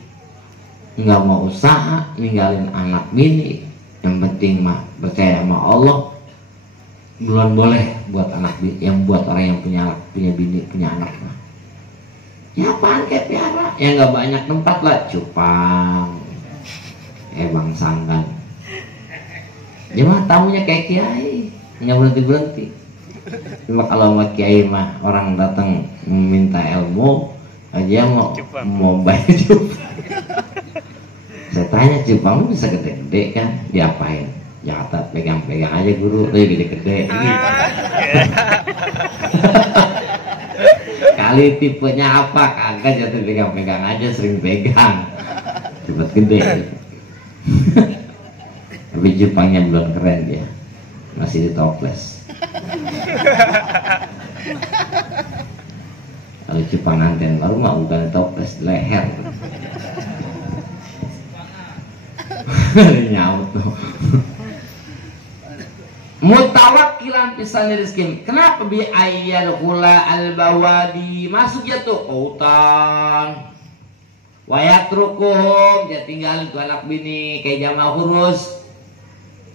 nggak mau usaha, ninggalin anak bini, yang penting mah percaya sama Allah. Belum boleh buat anak bini, yang buat orang yang punya bini, punya anak mah ya apaan kayak piara, ya nggak banyak tempat lah, cupang, bang sanggan, ya mah tamunya kayak kiai, nggak berhenti. Cuma kalau sama kiai mah orang datang meminta ilmu aja mau bayar cupang. Saya tanya, cupang lu bisa gede-gede kan, diapain? Jatah pegang-pegang aja guru, gede-gede gitu. Kali tipenya apa kagak, jatuh pegang-pegang aja, sering pegang cepet gede. Tapi Jepangnya belum keren dia, masih di toples. Kalau Jepang anten baru mah udah di toples di leher. Nyaut tuh. Mutawakilan pisan rizki. Kenapa bi ayyadkhula al-bawadi, masuk ya tuh utang. Wayatrukum, dia tinggalin tuh anak bini kayak jamaah hurus.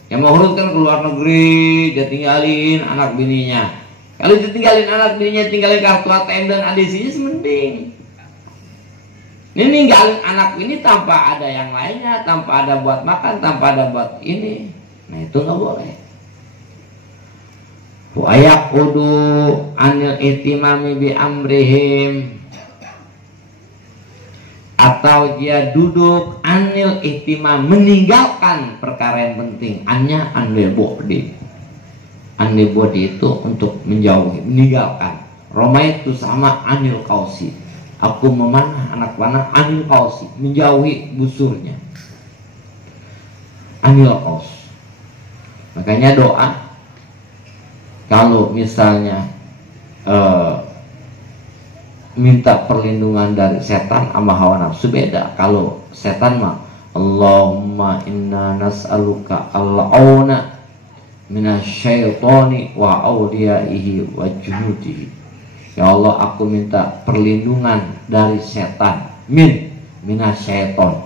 Jamaah hurus kan keluar negeri, dia tinggalin anak bininya. Kalau dia tinggalin anak bininya, tinggalin kartu ATM dan adisinya semending. Ini ninggalin anak ini tanpa ada yang lainnya, tanpa ada buat makan, tanpa ada buat ini. Nah itu nggak boleh. Wayaqudu anil ihtimami bi amrihim, atau dia duduk anil ihtimam, meninggalkan perkara yang penting. Annya anil bodi, anil bodi itu untuk menjauhi, meninggalkan. Roma itu sama anil kausi, aku memanah anak panah, anil kausi, menjauhi busurnya, anil kaus. Makanya doa kalau misalnya minta perlindungan dari setan sama hawa nafsu beda. Kalau setan mah Allahumma inna nas'aluka al-auna minasyaitoni wa awliyaihi wa junudihi. Ya Allah, aku minta perlindungan dari setan, minasyaiton,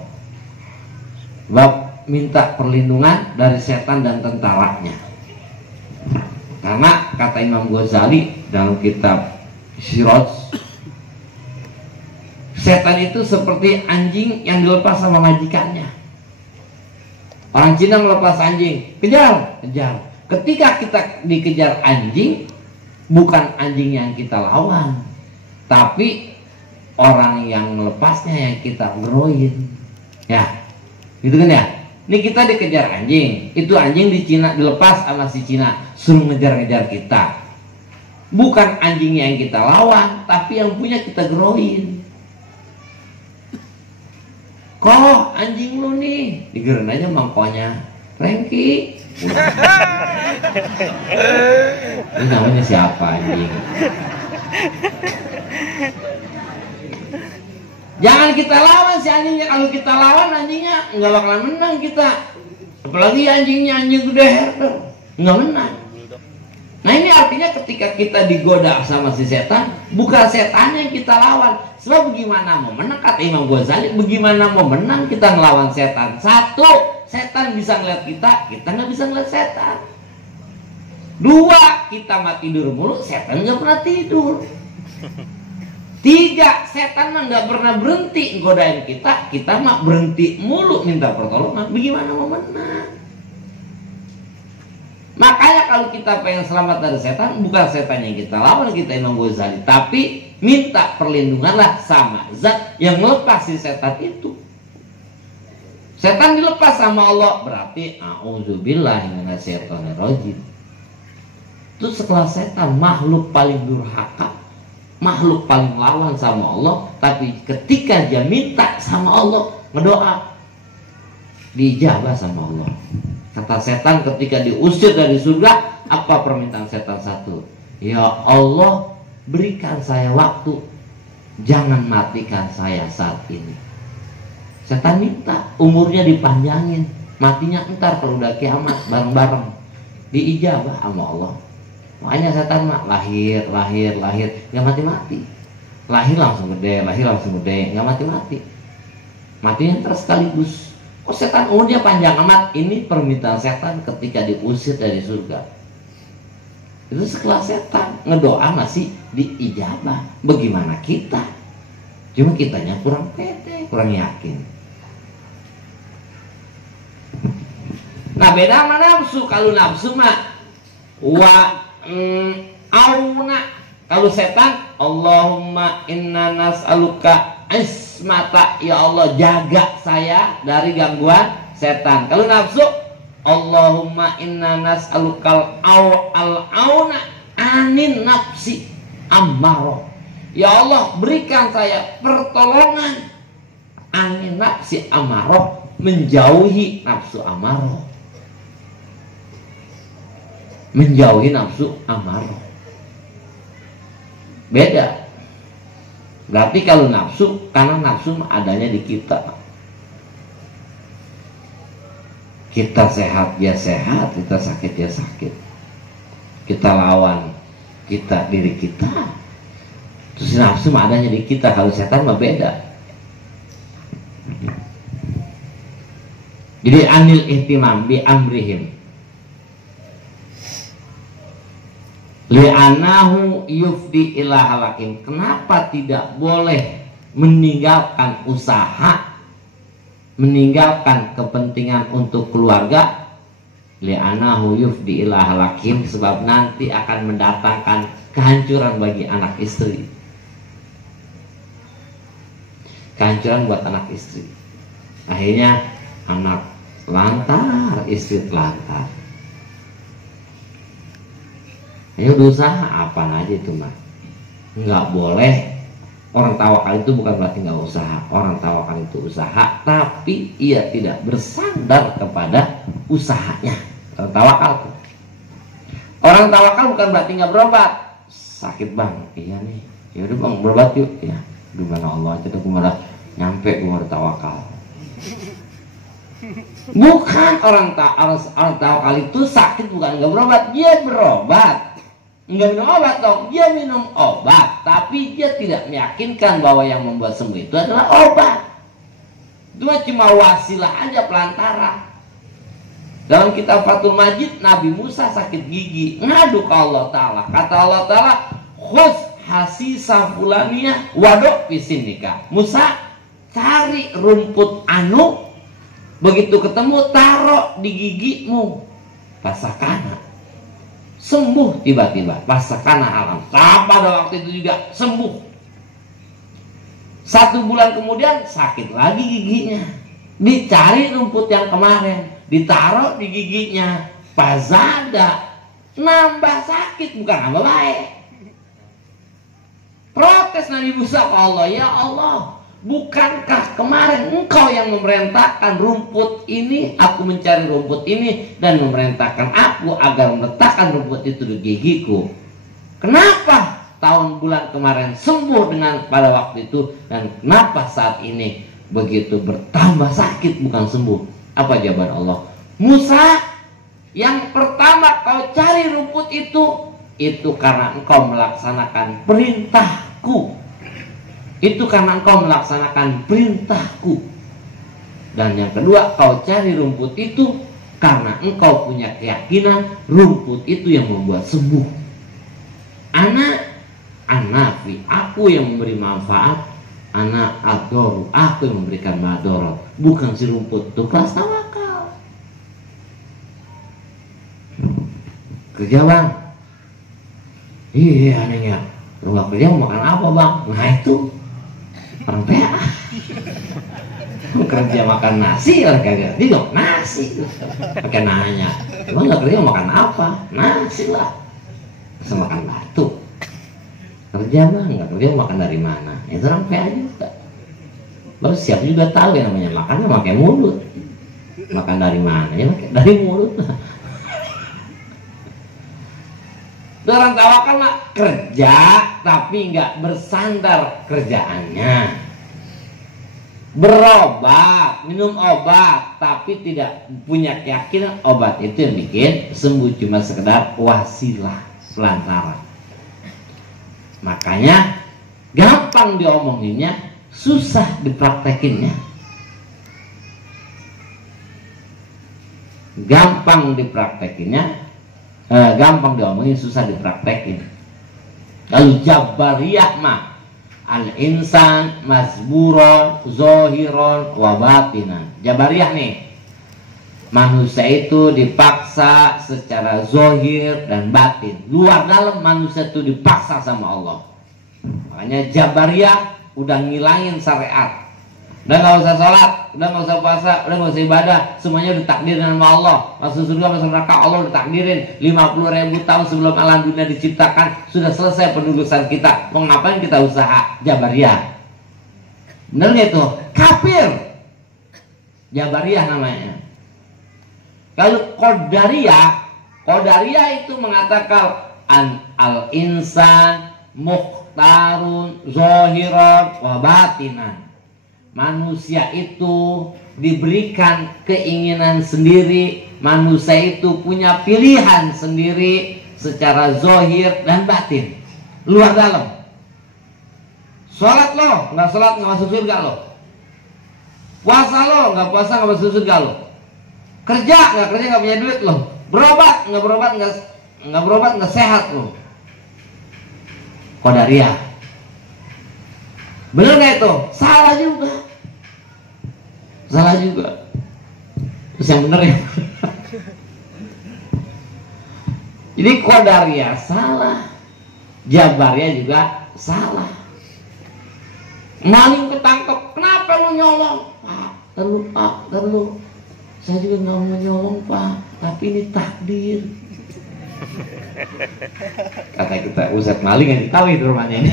bab minta perlindungan dari setan dan tentaranya. Karena kata Imam Ghazali dalam kitab Siraj, setan itu seperti anjing yang dilepas sama majikannya. Orang Cina melepas anjing, kejar. Ketika kita dikejar anjing, bukan anjing yang kita lawan, tapi orang yang melepasnya yang kita geroin. Ya, gitu kan ya? Ini kita dikejar anjing, itu anjing di Cina dilepas sama si Cina, suruh ngejar-ngejar kita. Bukan anjingnya yang kita lawan, tapi yang punya kita geroin. Kok anjing lu nih, digerin aja mangkonya, Franky. Ini namanya siapa anjing? Jangan kita lawan si anjingnya. Kalau kita lawan anjingnya nggak bakalan menang kita. Apalagi anjingnya anjing gede herder, nggak menang. Nah ini artinya ketika kita digoda sama si setan, bukan setannya yang kita lawan. Sebab bagaimana mau menang, kata Imam Ghazali, bagaimana mau menang kita ngelawan setan. Satu, setan bisa ngeliat kita nggak bisa ngeliat setan. Dua, kita mah tidur mulu, setan nggak pernah tidur. Tiga, setan mah nggak pernah berhenti godain kita, kita mah berhenti mulu minta pertolongan. Bagaimana mau menang? Makanya kalau kita pengen selamat dari setan, bukan setan yang kita lawan, kita Imam Ghazali, tapi minta perlindunganlah sama zat yang melepas si setan itu. Setan dilepas sama Allah, berarti a'udzubillahi minasyaitonirrajim. Itu setelah setan, makhluk paling durhaka, makhluk paling lawan sama Allah, tapi ketika dia minta sama Allah, ngedoa, diijabah sama Allah. Kata setan ketika diusir dari surga, apa permintaan setan satu? Ya Allah, berikan saya waktu, jangan matikan saya saat ini. Setan minta umurnya dipanjangin, matinya entar kalau udah kiamat bareng-bareng. Diijabah sama Allah. Makanya setan mah lahir, nggak mati-mati. Lahir langsung gede, nggak mati-mati. Matinya entar sekaligus. Kok setan umurnya panjang amat? Ini permintaan setan ketika diusir dari surga. Itu sekelas setan, ngedoa masih diijabah. Bagaimana kita? Cuma kitanya kurang pede, kurang yakin. Nah, beda sama nafsu. Kalau nafsu mah auna. Kalau setan, Allahumma inna nas'aluka ismata, ya Allah jaga saya dari gangguan setan. Kalau nafsu, Allahumma inna nas'alukal al-auna anin nafsi ammaro. Ya Allah berikan saya pertolongan anin nafsi ammaro, menjauhi nafsu ammaro. Menjauhi nafsu ammaro. Beda. Berarti kalau nafsu, karena nafsu adanya di kita. Kita sehat dia sehat, kita sakit dia sakit. Kita lawan kita diri kita. Terus nafsu adanya di kita. Kalau setan mah beda. Jadi anil ihtimam bi amrihim, li'anahu yufdi ila halakin. Kenapa tidak boleh meninggalkan usaha, meninggalkan kepentingan untuk keluarga? Li'anahu yufdi ila halakin, sebab nanti akan mendatangkan kehancuran bagi anak istri. Kehancuran buat anak istri. Akhirnya anak lantar, istri telantar. Ini udah usaha apa aja itu mah. Nggak boleh. Orang tawakal itu bukan berarti nggak usaha. Orang tawakal itu usaha, tapi ia tidak bersandar kepada usahanya. Orang tawakal tuh. Orang tawakal bukan berarti nggak berobat. Sakit bang, iya nih. Ya udah bang berobat yuk. Ya, gimana Allah aja tuh malah nyampe umur tawakal. Bukan orang tawakal itu sakit bukan nggak berobat, dia berobat. Enggak minum obat dong, dia minum obat, tapi dia tidak meyakinkan bahwa yang membuat sembuh itu adalah obat. Itu cuma wasilah aja, pelantara. Dalam kitab Fathul Majid, Nabi Musa sakit gigi, ngadu ke Allah Ta'ala. Kata Allah Ta'ala, khus hasisa fulaniyah wadok pisinika. Musa, cari rumput anu, begitu ketemu taruh di gigimu, pasakana. Sembuh tiba-tiba, pasakana alam. Pada waktu itu juga sembuh. 1 bulan kemudian sakit lagi giginya. Dicari rumput yang kemarin, ditaruh di giginya, pazada, nambah sakit bukan nambah baik. Protes Nabi Musa ke Allah, ya Allah, bukankah kemarin engkau yang memerintahkan rumput ini, aku mencari rumput ini dan memerintahkan aku agar meletakkan rumput itu di gigiku. Kenapa tahun bulan kemarin sembuh dengan pada waktu itu, dan kenapa saat ini begitu bertambah sakit bukan sembuh? Apa jawaban Allah? Musa, yang pertama kau cari rumput itu karena engkau melaksanakan perintahku. Itu karena engkau melaksanakan perintahku. Dan yang kedua, kau cari rumput itu karena engkau punya keyakinan rumput itu yang membuat sembuh. Anak anafi, aku yang memberi manfaat, ana adoru, aku yang memberikan madorot, bukan si rumput. Tuh kelas tawakal. Kerja bang, iya anehnya, lu gak kerja mau makan apa bang? Nah itu orang PA. Kerja makan nasi, orang kagak dia dong nasi, pakai nanya, emang gak kerja mau makan apa? Nasi lah, bisa makan batu. Kerja bang, nggak kerja mau makan dari mana? Itu orang PA juga. Baru siap juga tahu yang namanya makan pakai mulut. Makan dari mana? Ya dari mulut. Orang tawakal mah kerja tapi nggak bersandar kerjaannya. Berobat, minum obat tapi tidak punya keyakinan obat itu yang bikin sembuh, cuma sekedar wasilah pelantara. Makanya gampang diomonginnya, susah dipraktekinnya. Gampang dipraktekinnya, gampang diomongin, susah dipraktekin. Kalau Jabariyah mah al-insan mazburon zohiron wabatinan. Jabariyah nih, manusia itu dipaksa secara zohir dan batin. Luar dalam manusia itu dipaksa sama Allah. Makanya Jabariyah udah ngilangin syariat. Udah gak usah sholat, udah gak usah puasa, udah gak usah ibadah. Semuanya udah takdirin sama Allah. Masuk surga, masuk neraka, Allah udah takdirin. 50.000 tahun sebelum alam dunia diciptakan, sudah selesai penugasan kita. Mau ngapain kita usaha? Jabariyah. Bener gak itu? Kafir. Jabariyah namanya. Kalau Qadariyah itu mengatakan al-insan mukhtarun zohiron wabatinan. Manusia itu diberikan keinginan sendiri, manusia itu punya pilihan sendiri secara zohir dan batin, luar dalam. Sholat lo, nggak sholat nggak masuk surga lo. Puasa lo, nggak puasa nggak masuk surga lo. Kerja nggak punya duit lo. Berobat nggak sehat lo. Qadariyah. Bener nggak itu? Salah juga. Terus yang bener ya. Jadi Qadariyah salah, Jabariyah juga salah. Maling ketangkep, kenapa lu nyolong? Pak, terlalu. Saya juga nggak mau nyolong pak, tapi ini takdir. Kata kita Ustadz maling yang tahu di rumahnya ini.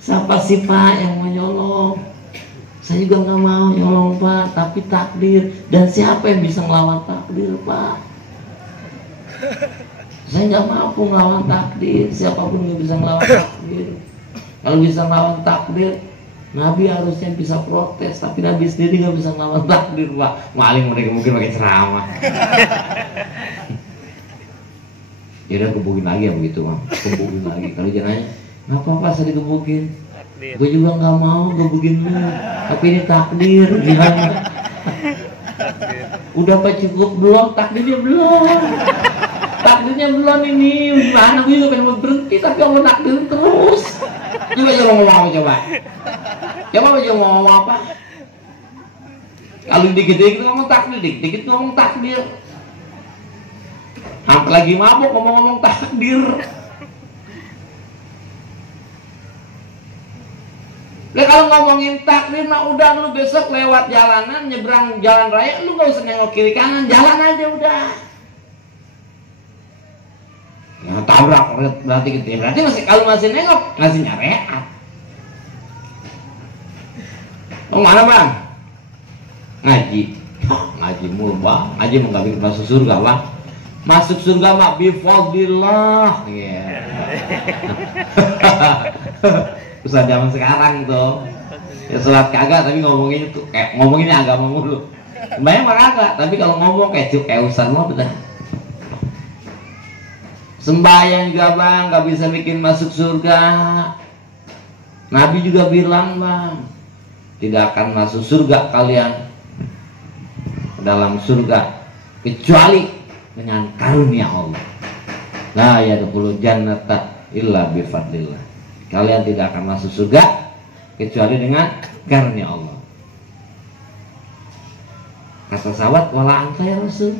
Siapa sih pak yang mau nyolong? Saya juga nggak mau nyolong pak, tapi takdir. Dan siapa yang bisa ngelawan takdir pak? Saya nggak mampu ngelawan takdir. Siapapun yang bisa ngelawan takdir. Kalau bisa ngelawan takdir, Nabi harusnya bisa protes, tapi Nabi sendiri nggak bisa ngelawan takdir pak. Maling mereka mungkin pakai ceramah. Jadi gebukin lagi ya begitu bang, gebukin lagi. Kalau jangan nggak apa-apa saya digebukin. Gue juga nggak mau gebukin lu, tapi ini takdir. Gimana? Udah apa cukup belum? Takdirnya belum. Takdirnya belum ini. Gimana? Gue juga pengen berhenti, tapi Allah takdir terus. Coba ngomong coba. Coba ngomong apa? Kalau dikit-dikit ngomong takdir, dikit-dikit ngomong takdir. Sampai lagi mabuk ngomong-ngomong takdir. Nah kalau ngomongin takdir mah udah, lu besok lewat jalanan nyebrang jalan raya, lu gak usah nengok kiri kanan, jalan aja udah. Ya tabrak berarti gitu ya. Berarti masih, kalau masih nengok masih nyareat. Oh mana bang? Ngaji. Ngaji mulu bang. Ngaji mau gak bikin masuk surga bang. Masuk surga mah bifadillah. Yeah. Usah zaman sekarang tuh. Ya sholat kagak tapi ngomongin itu kayak ngomonginnya agama mulu. Banyak mah kagak, tapi kalau ngomong kayak ustaz mah betul. Sembahyang juga bang, gak bisa bikin masuk surga. Nabi juga bilang bang, tidak akan masuk surga kalian dalam surga kecuali dengan karunia Allah. La yadkhulul jannata illa bifadlillah. Kalian tidak akan masuk surga kecuali dengan karunia Allah. Kata sahabat, wala anta ya Rasul.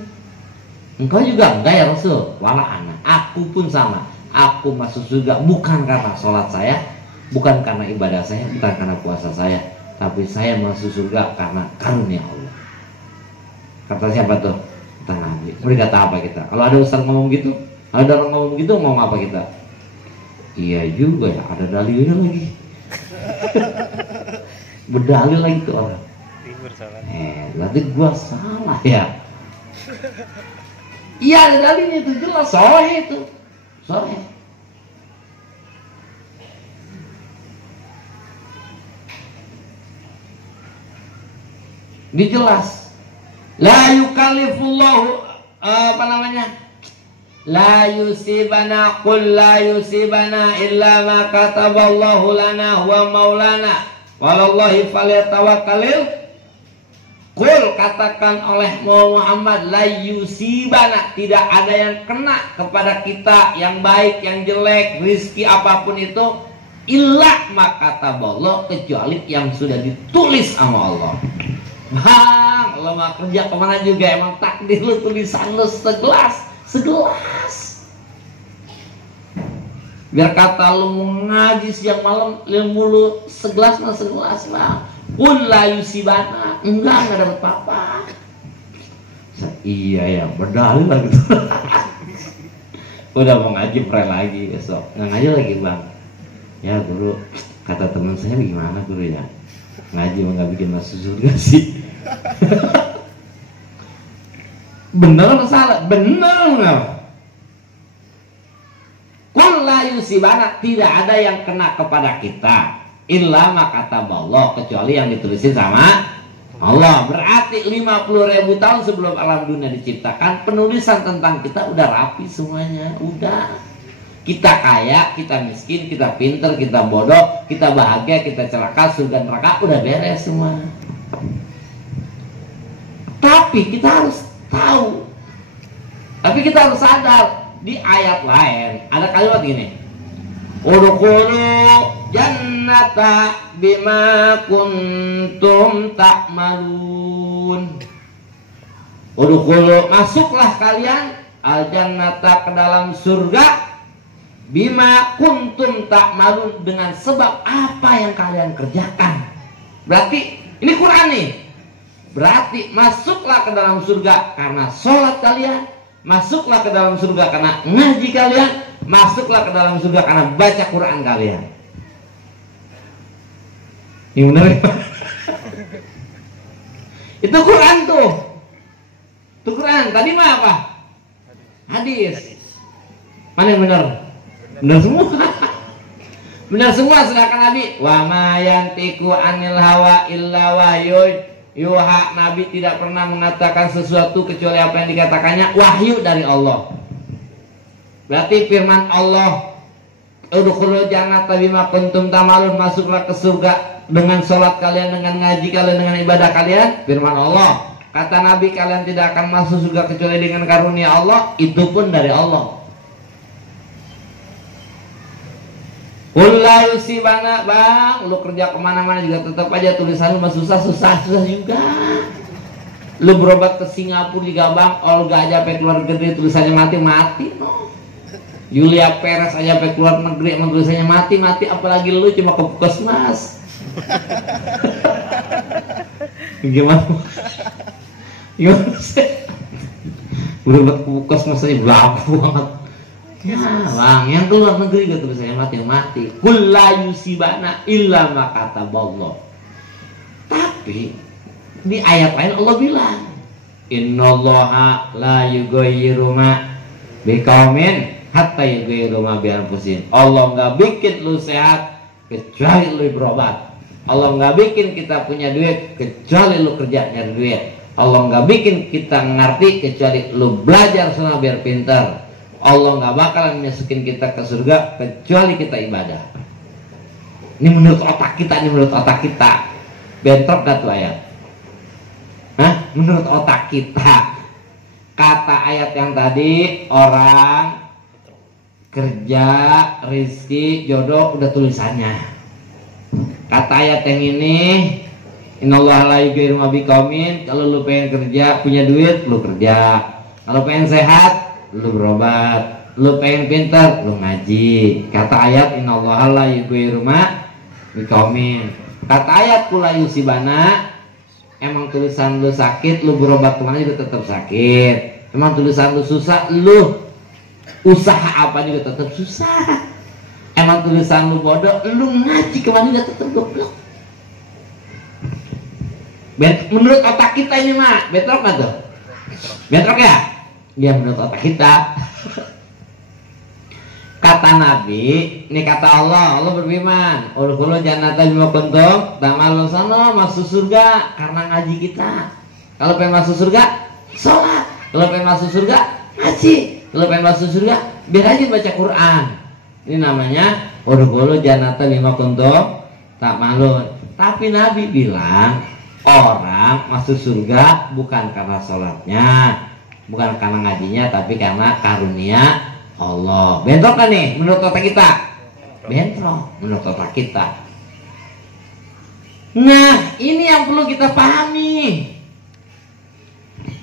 Engkau juga enggak ya Rasul? Wala ana. Aku pun sama. Aku masuk surga bukan karena sholat saya, bukan karena ibadah saya, bukan karena puasa saya, tapi saya masuk surga karena karunia Allah. Kata siapa tuh? Kata Nabi. Mereka kata apa kita? Kalau ada ustaz ngomong gitu, ada orang ngomong gitu, ngomong apa kita? Iya juga ya, ada dalilnya lagi. Berdalil lagi tuh orang. Berarti gua salah ya. Iya ada dalilnya itu, jelas sahih itu. Sahih. Dijelas. La yukallifullahu apa namanya? La yusibana qul la yusibana illa ma kataballahu lana huwa maulana walallahi falyatawakkalul. Qul, katakan oleh Muhammad, la yusibana, tidak ada yang kena kepada kita, yang baik, yang jelek, rizki apapun itu, illa ma kataballahu, kecuali yang sudah ditulis sama Allah. Bang, lo mau kerja kemana juga emang takdir lu, tulisan lu segelas. Biar kata lu mau ngaji siang malam ilmu lu segelas bang. Qul la yusibana, enggak dapat apa-apa. Iya ya, berdalil lah gitu. Udah mau ngaji pray lagi besok. Nggak ngaji lagi bang. Ya guru, kata teman saya gimana guru ya? Ngaji mau nggak bikin masuk surga sih. Bener atau salah? Bener nggak? Qul la yusibana, tidak ada yang kena kepada kita illa ma kataballah, kecuali yang ditulisin sama Allah. Berarti 50.000 tahun sebelum alam dunia diciptakan, penulisan tentang kita udah rapi semuanya. Udah, kita kaya, kita miskin, kita pinter, kita bodoh, kita bahagia, kita celaka, surga neraka, udah beres semua. Tapi kita harus tahu, tapi kita harus sadar, di ayat lain ada kalimat gini, udkhulu jannata bima kuntum ta'malun. Udkhulu, masuklah kalian al jannata, ke dalam surga, bima kuntum ta'malun, dengan sebab apa yang kalian kerjakan. Berarti ini Quran nih. Berarti masuklah ke dalam surga karena sholat kalian, masuklah ke dalam surga karena ngaji kalian, masuklah ke dalam surga karena baca Quran kalian. Ini benar ya? Itu Quran tuh. Itu Quran. Tadi mah apa? Hadis. Mana yang benar? Benar semua. Benar semua, sedangkan Nabi wa ma yantiqu anil hawa illa wahyun yuha, Nabi tidak pernah mengatakan sesuatu kecuali apa yang dikatakannya wahyu dari Allah. Berarti firman Allah, udkhulul jannata bima kuntum ta'malun, masuklah ke surga dengan sholat kalian, dengan ngaji kalian, dengan ibadah kalian, firman Allah. Kata Nabi, kalian tidak akan masuk surga kecuali dengan karunia Allah, itu pun dari Allah. Qul la yusibana, bang, lu kerja kemana-mana juga tetap aja tulisan lu mah susah juga. Lu berobat ke Singapura juga bang, Olga aja sampai keluar negeri tulisannya mati no. Julia Perez aja sampai keluar negeri emang tulisannya mati, apalagi lu cuma ke puskesmas. Gimana sih? Berobat ke puskesmas aja berapa banget. Ya bang, yang keluar negeri gak tulisannya mati. Qul la yusibana illa ma kataballah. Tapi di ayat lain Allah bilang, innallaha la yughayyiru ma biqaumin hatta yughayyiru ma bi anfusihim. Allah nggak bikin lu sehat kecuali lu berobat. Allah nggak bikin kita punya duit kecuali lu kerja nyari duit. Allah nggak bikin kita ngerti kecuali lu belajar sana biar pintar. Allah nggak bakalan masukin kita ke surga kecuali kita ibadah. Ini menurut otak kita, bentrok gak tuh ayat? Hah? Menurut otak kita, kata ayat yang tadi, orang kerja, rizki, jodoh udah tulisannya. Kata ayat yang ini, innallaha la yughayyiru ma biqaumin, kalau lu pengen kerja, punya duit, lu kerja. Kalau pengen sehat, lu berobat. Lu pengen pintar, lu ngaji. Kata ayat innallaha la yughayyiru ma biqaumin. Kata ayat kula yusibana, emang tulisan lu sakit, lu berobat kemana juga tetap sakit. Emang tulisan lu susah, lu usaha apa juga tetap susah. Emang tulisan lu bodoh, lu ngaji kemana juga tetap goblok. Menurut otak kita ini mah betrok nggak tuh? Betrok ya? Dia menurut otak kita. Kata Nabi, ini kata Allah berfirman, udkhulul jannata bima kuntum ta'malun, sono masuk surga karena ngaji kita. Kalau pengen masuk surga, sholat. Kalau pengen masuk surga, ngaji. Kalau pengen masuk surga, biar rajin baca Quran. Ini namanya udkhulul jannata bima kuntum ta'malun. Tapi Nabi bilang, orang masuk surga bukan karena sholatnya, bukan karena ngajinya, tapi karena karunia Allah. Bentrok kan nih menurut otak kita? Bentrok menurut otak kita. Nah, ini yang perlu kita pahami.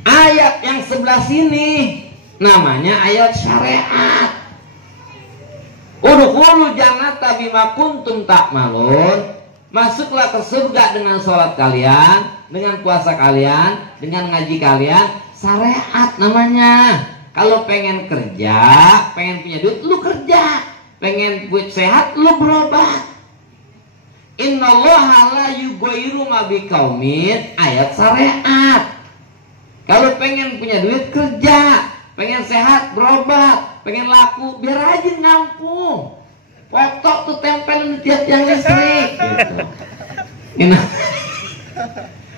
Ayat yang sebelah sini namanya ayat syariat. Udkhulul jannata bima kuntum ta'malun. Masuklah ke surga dengan sholat kalian, dengan puasa kalian, dengan ngaji kalian. Syariat namanya. Kalau pengen kerja, pengen punya duit, lu kerja. Pengen sehat, lu berobat. Innallaha la yughayyiru ma biqaumin, ayat syariat. Kalau pengen punya duit, kerja. Pengen sehat, berobat. Pengen laku, biar rajin ngampung. Foto tuh tempel di tiap tiang listrik gitu. Ini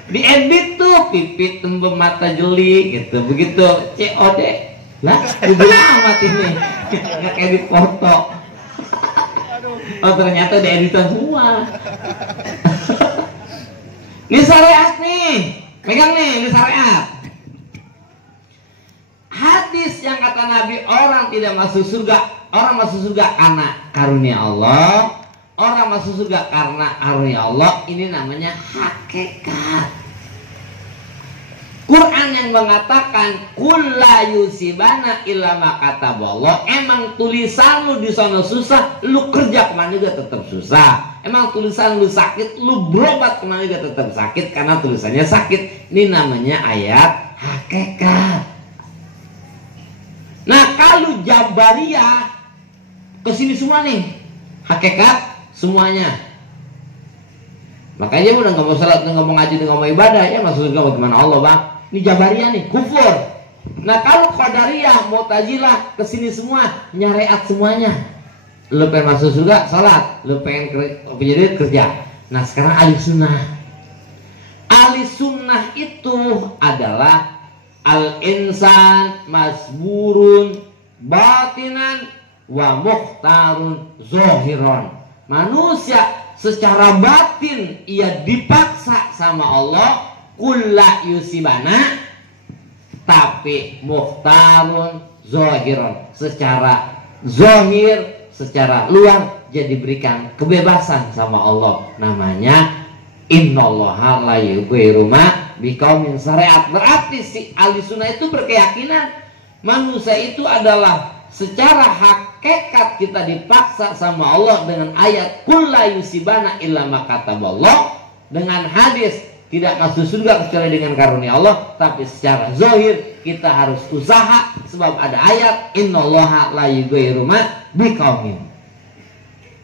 diedit tuh pipit tembem mata jeli gitu. Begitu COD. Lah, udah amat ini. Nggak edit foto. Oh, ternyata dieditan semua. Ini syariat nih. Pegang nih, ini syariat. Hadis yang kata Nabi, orang tidak masuk surga. Orang masuk surga karena karunia Allah. Orang masuk surga karena karunia Allah. Ini namanya hakikat. Quran yang mengatakan kulla yusibana illa ma kataballah. Emang tulisan lu di sana susah, lu kerja kemana juga tetap susah. Emang tulisan lu sakit, lu berobat kemana juga tetap sakit karena tulisannya sakit. Ini namanya ayat hakikat. Nah, kalau Jabariyah kesini semua nih, hakikat semuanya. Makanya udah nggak mau salat, nggak mau ngaji, nggak mau ibadah, ya masuk surga bagaimana Allah bang? Ini Jabariyah nih, kufur. Nah, kalau Qadariyah, Mu'tazilah kesini semua, nyariat semuanya. Lu pengen masuk surga, salat. Lu pengen punya duit, kerja. Nah, sekarang ahli sunnah. Ahli sunnah itu adalah al-insan masburun batinan wa mukhtarun zohiron. Manusia secara batin ia dipaksa sama Allah kulla yusibana, tapi mukhtarun zohiron, secara zohir, secara luar jadi diberikan kebebasan sama Allah. Namanya innallaha la yughayyiru ma biqaumin, syariat. Berarti si ahli sunnah itu berkeyakinan manusia itu adalah secara hakikat kita dipaksa sama Allah dengan ayat kulla yusibana illa ma kataballah, dengan hadis tidak masuk surga kecuali dengan karunia Allah. Tapi secara zahir kita harus usaha, sebab ada ayat innallaha la yughayyiru ma biqaumin.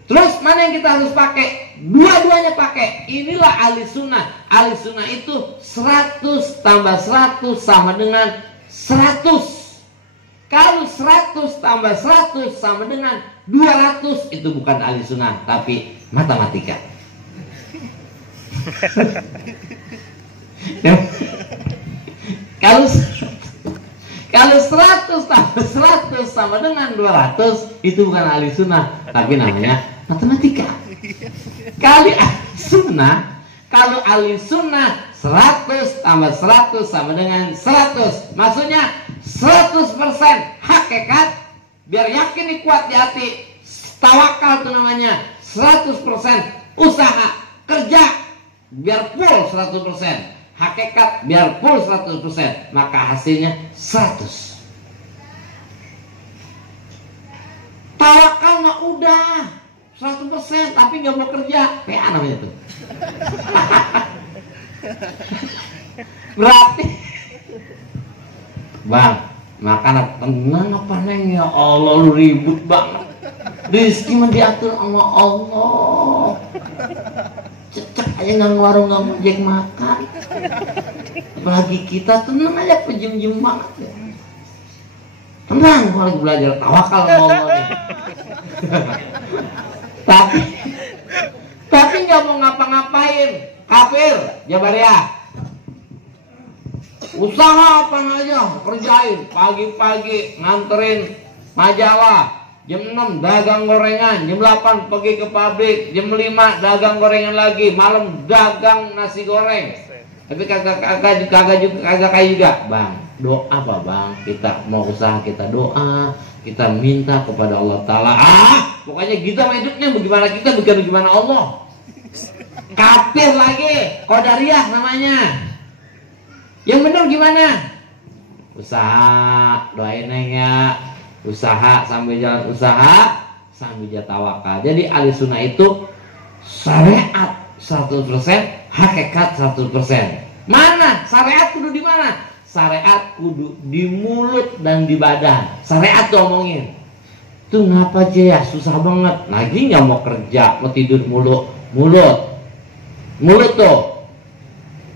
Terus mana yang kita harus pakai? Dua-duanya pakai. Inilah ahli sunnah. Ahli sunnah itu 100 tambah 100 sama dengan 100. Kalau 100 tambah 100 sama dengan 200, itu bukan ahli sunnah, tapi matematika. Kalau 100 tambah 100 sama dengan 200, itu bukan ahli sunnah, tapi namanya matematika. Kalau ahli sunnah 100 tambah 100 sama dengan 100, maksudnya 100% hakikat, biar yakin nih kuat di hati. Tawakal itu namanya 100% usaha, kerja biar full 100%, hakikat biar full 100%, maka hasilnya 100. Tawakal mah udah 100%, tapi nggak mau kerja, PA namanya tuh. Berarti Bang, makan tenang apa neng, ya Allah lu ribut banget. Rizki mah diatur sama Allah. Cecek aja nggak warung nggak mau jek makan. Apalagi kita tenang aja, pejem-jem banget ya. Tenang, gua lagi belajar tawakal sama Allah nih. tapi nggak mau ngapa-ngapain, kafir, Jabariyah. Usaha apa aja kerjain, pagi-pagi nganterin majalah, jam 6 dagang gorengan, jam 8 pergi ke pabrik, jam 5 dagang gorengan lagi, malam dagang nasi goreng. Tapi kagak kayak juga, Bang. Doa apa, Bang? Kita mau usaha, kita doa, kita minta kepada Allah Ta'ala. Pokoknya kita hidupnya bagaimana kita, bukan bagaimana Allah. Kafir lagi, Qadariyah namanya. Yang benar gimana? Usaha, doain neng ya. Usaha sambil jalan usaha, sambil jalan tawakal. Jadi ahli sunnah itu syariat 100%, hakikat 100%. Mana? Syariat kudu di mana? Syariat kudu di mulut dan di badan. Syariat tuh omongin. Tuh ngapa aja ya, susah banget. Lagi nggak mau kerja, mau tidur mulu. Mulut tuh.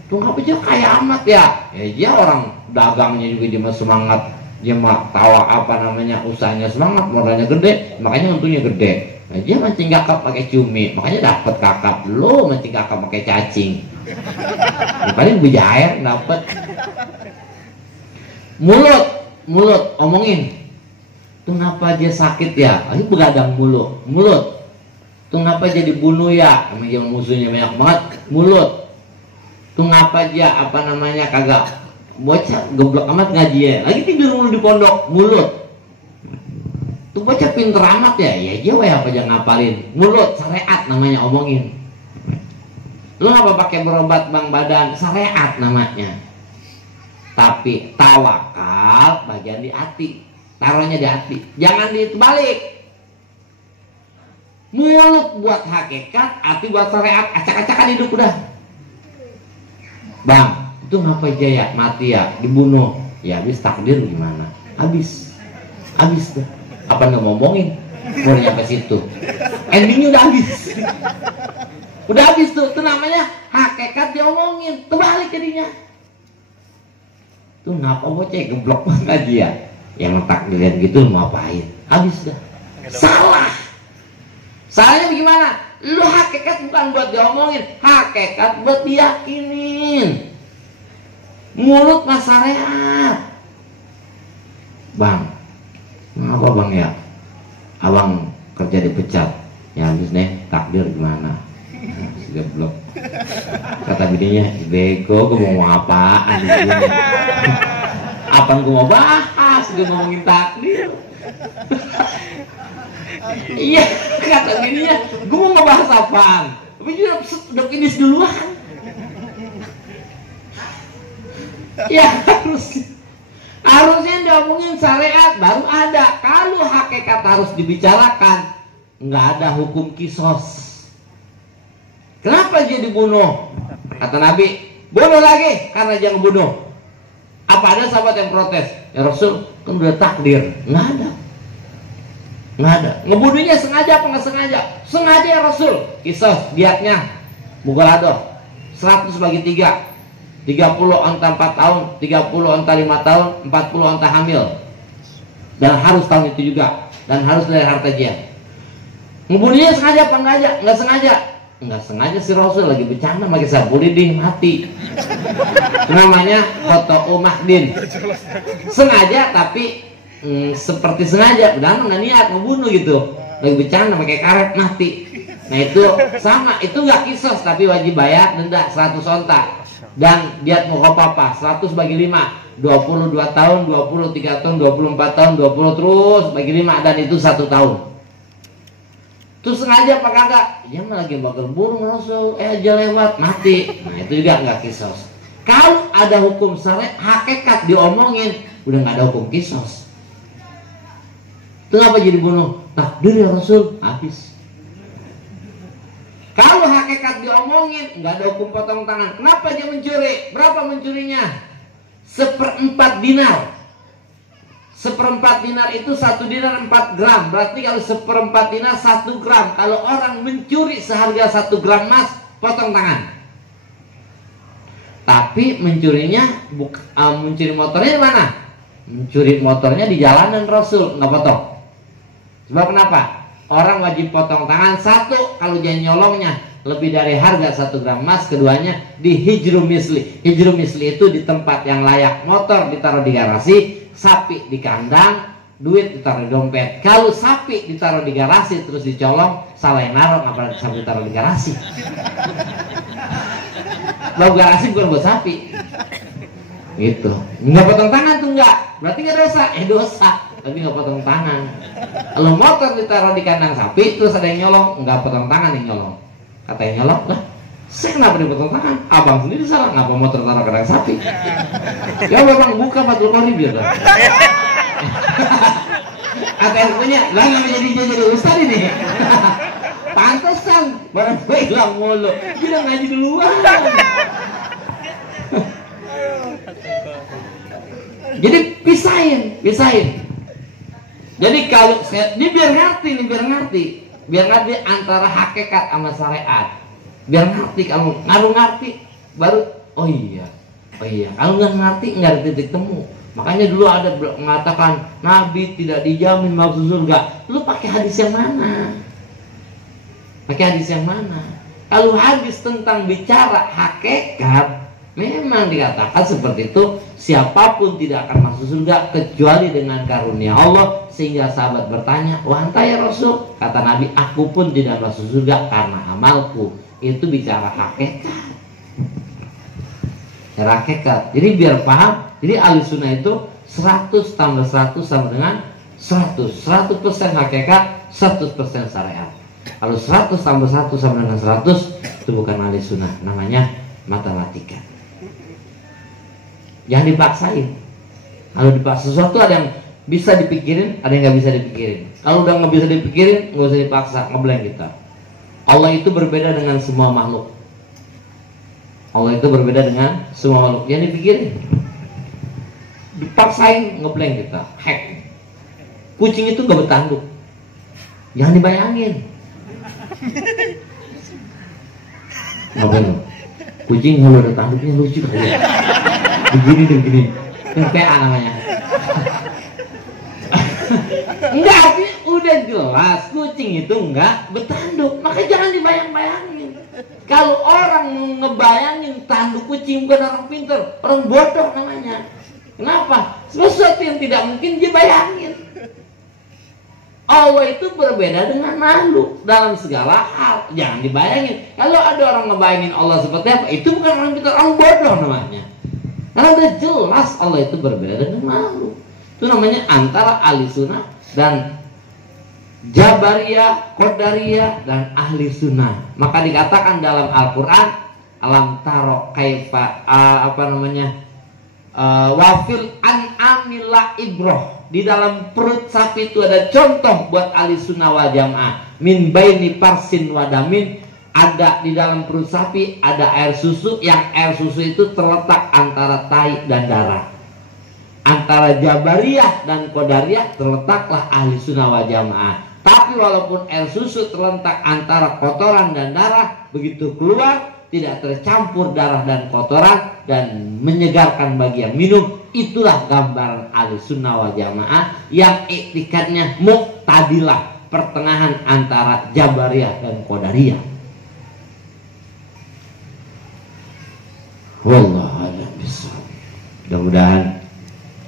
Tuh ngapa aja kayak amat ya? Ya dia orang dagangnya juga dia mah semangat, dia mah tawa apa namanya usahanya semangat, modalnya gede, makanya untungnya gede. Nah dia mancing kakap pakai cumi, makanya dapat kakap. Lo mancing kakap pakai cacing, ya, paling bujair dapat. Mulut omongin. Tuh ngapa dia sakit ya? Ini begadang mulut. Tuh ngapa jadi bunuh ya? Emang musuhnya banyak banget. Mulut. Tuh ngapa aja apa namanya kagak bocah goblok amat ngaji ya, lagi tidur mulu di pondok. Mulut. Tuh bocah pinter amat ya, ya dia apa aja ngapalin. Mulut, syariat namanya omongin. Lu ngapa pakai berobat bang badan? Syariat namanya. Tapi tawakal bagian di hati, taruhnya di hati, jangan dibalik. Mulut buat hakikat, hati buat syariat, acak-acakan hidup udah. Bang, itu ngapa aja ya, mati ya, dibunuh. Ya habis takdir gimana? Habis tuh. Apa nggak ngomongin? Baru nyampe situ. Endingnya udah habis. Udah habis tuh. Itu namanya hakikat diomongin. Terbalik jadinya. Tuh ngapa bocah geblok banget dia. Yang takdiran gitu mau apain? Habis dah. Salah. Salahnya bagaimana? Lu hakikat bukan buat diomongin, hakikat buat diyakinin. Mulut mas syariat. Bang, apa bang ya? Abang kerja dipecat. Ya habis nih takdir gimana? Sudah blok. Kata bininya, bego, gue mau apaan? Apaan gue mau bahas? Gue ngomongin takdir. Iya, kata bininya, gue mau ngebahas apaan? Tapi dia udah finish duluan. Ya harusnya diomongin syariat baru ada. Kalau hakikat harus dibicarakan, nggak ada hukum kisos. Kenapa dia dibunuh? Kata Nabi, bunuh lagi karena dia ngebunuh. Apa ada sahabat yang protes? Ya Rasul, kan udah takdir. Nggak ada. Ngebunuhnya sengaja apa nggak sengaja? Sengaja ya Rasul. Kisos, diatnya Mughaladzah 100 bagi 3, 30 onta 4 tahun, 30 onta 5 tahun, 40 onta hamil. Dan harus tahun itu juga. Dan harus dari harta dia. Ngebunuhnya sengaja apa nggak aja? Nggak sengaja. Nggak sengaja si Rasul lagi bercanda pakai sabulidin mati. Namanya Khoto'u Mahdin. Sengaja tapi seperti sengaja, udah nggak niat ngebunuh gitu, lagi bercanda pakai karet mati. Nah itu sama, itu nggak kisos tapi wajib bayar denda 100 onta dan diat mukhafafah 100 bagi 5. 22 tahun, 23 tahun, 24 tahun, 20 terus bagi 5 dan itu 1 tahun. Terus sengaja apa kagak? Ya lagi bakal burung Rasul, aja lewat mati. Nah itu juga nggak kisos. Kalau ada hukum syariat hakikat diomongin, udah nggak ada hukum kisos. Itu apa jadi bunuh? Takdir ya Rasul, habis. Kalau hakikat diomongin, nggak ada hukum potong tangan. Kenapa dia mencuri? Berapa mencurinya? 1/4 dinar. 1/4 dinar itu 1 dinar 4 gram. Berarti kalau 1/4 dinar 1 gram. Kalau orang mencuri seharga 1 gram emas, potong tangan. Tapi mencurinya, mencuri motornya di mana? Mencuri motornya di jalanan Rasul, nggak potong. Sebab kenapa? Orang wajib potong tangan. 1, kalau dia nyolongnya lebih dari harga 1 gram emas. Keduanya di hijru misli. Hijru misli itu di tempat yang layak. Motor ditaruh di garasi, sapi di kandang, duit ditaruh di dompet. Kalau sapi ditaruh di garasi terus dicolong, salah yang naruh, ngapain sapi ditaruh di garasi? Bau garasi bukan buat sapi. Gitu. Nggak potong tangan tuh nggak. Berarti nggak dosa. Dosa. Tapi nggak potong tangan. Kalau motor ditaruh di kandang sapi, terus ada yang nyolong, nggak potong tangan yang nyolong. Kata yang nyolong, lah, saya kenapa dipotong tangan? Abang sendiri salah, ngapa motor taruh kandang sapi? Ya abang buka 40 ribu ya. Kata yang punya, lah nggak jadi ustad ini. Pantesan, barang gue hilang mulu. Dia ngaji duluan. Jadi pisahin. Jadi kalau ini biar ngerti antara hakikat sama syariat. Biar ngerti, kalau ngerti baru oh iya. Kalau nggak ngerti nggak ada titik temu. Makanya dulu ada mengatakan Nabi tidak dijamin masuk surga. Lu pakai hadis yang mana? Kalau hadis tentang bicara hakikat, memang dikatakan seperti itu, siapapun tidak akan masuk surga kecuali dengan karunia Allah. Sehingga sahabat bertanya, wahai ya Rasul, kata Nabi, aku pun tidak masuk surga karena amalku. Itu bicara hakikat. Jadi biar paham, jadi ahli sunnah itu 100 tambah 100 sama dengan 100. 100% hakikat, 100% syariat. Kalau 100 tambah 1 sama dengan 100, itu bukan ahli sunnah, namanya matematika. Jangan dipaksain. Kalau dipaksa sesuatu, ada yang bisa dipikirin, ada yang nggak bisa dipikirin. Kalau udah nggak bisa dipikirin, nggak usah dipaksa, ngeblank kita. Allah itu berbeda dengan semua makhluk. Jangan dipikirin. Dipaksain, ngeblank kita, hack. Kucing itu nggak bertanduk. Jangan dibayangin. Ngapain? Kucing kalau ada tanduknya lucu aja. Begini. Yang PA namanya. Enggak, udah jelas kucing itu enggak bertanduk. Maka jangan dibayang-bayangin. Kalau orang ngebayangin tanduk kucing, bukan orang pintar, orang bodoh namanya. Kenapa? Sesuatu yang tidak mungkin dibayangin. Allah itu berbeda dengan makhluk dalam segala hal. Jangan dibayangin. Kalau ada orang ngebayangin Allah seperti apa, itu bukan orang pintar, orang bodoh namanya. Karena udah jelas Allah itu berbeda dengan makhluk. Itu namanya antara ahli sunnah dan Jabariyah, Qadariyah, dan ahli sunnah. Maka dikatakan dalam Al-Quran, alam taro kaifa wafil an'amila ibroh. Di dalam perut sapi itu ada contoh buat ahli sunnah wal jamaah. Min baini parsin wadamin. Ada di dalam perut sapi ada air susu, yang air susu itu terletak antara tai dan darah. Antara Jabariyah dan Qadariyah terletaklah ahli sunnah wal jamaah. Tapi walaupun air susu terletak antara kotoran dan darah, begitu keluar tidak tercampur darah dan kotoran dan menyegarkan bagi yang minum. Itulah gambaran ahli sunnah wal jamaah yang iktikadnya muqtadilah, pertengahan antara Jabariyah dan Qadariyah. Wallahu a'lam bishawab. Mudah-mudahan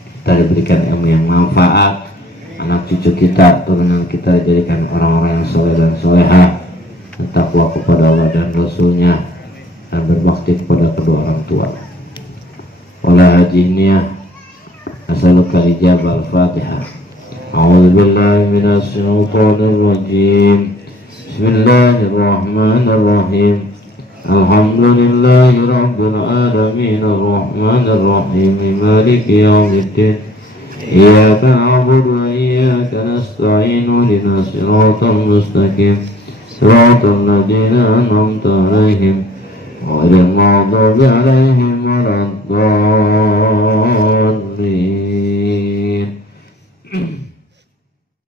kita diberikan ilmu yang manfaat, anak cucu kita, turunan kita jadikan orang-orang yang soleh dan solehah, bertakwa kepada Allah dan Rasulnya, dan berbakti kepada kedua orang tua. Oleh haji niat نسألك الإجابة. الفاتحة. أعوذ بالله من الشيطان الرجيم. بسم الله الرحمن الرحيم. الحمد لله رب العالمين الرحمن الرحيم مالك يوم الدين إياك نعبد وإياك نستعين اهدنا الصراط المستقيم صراط الذين أنعمت عليهم غير المغضوب عليهم ولا الضالين.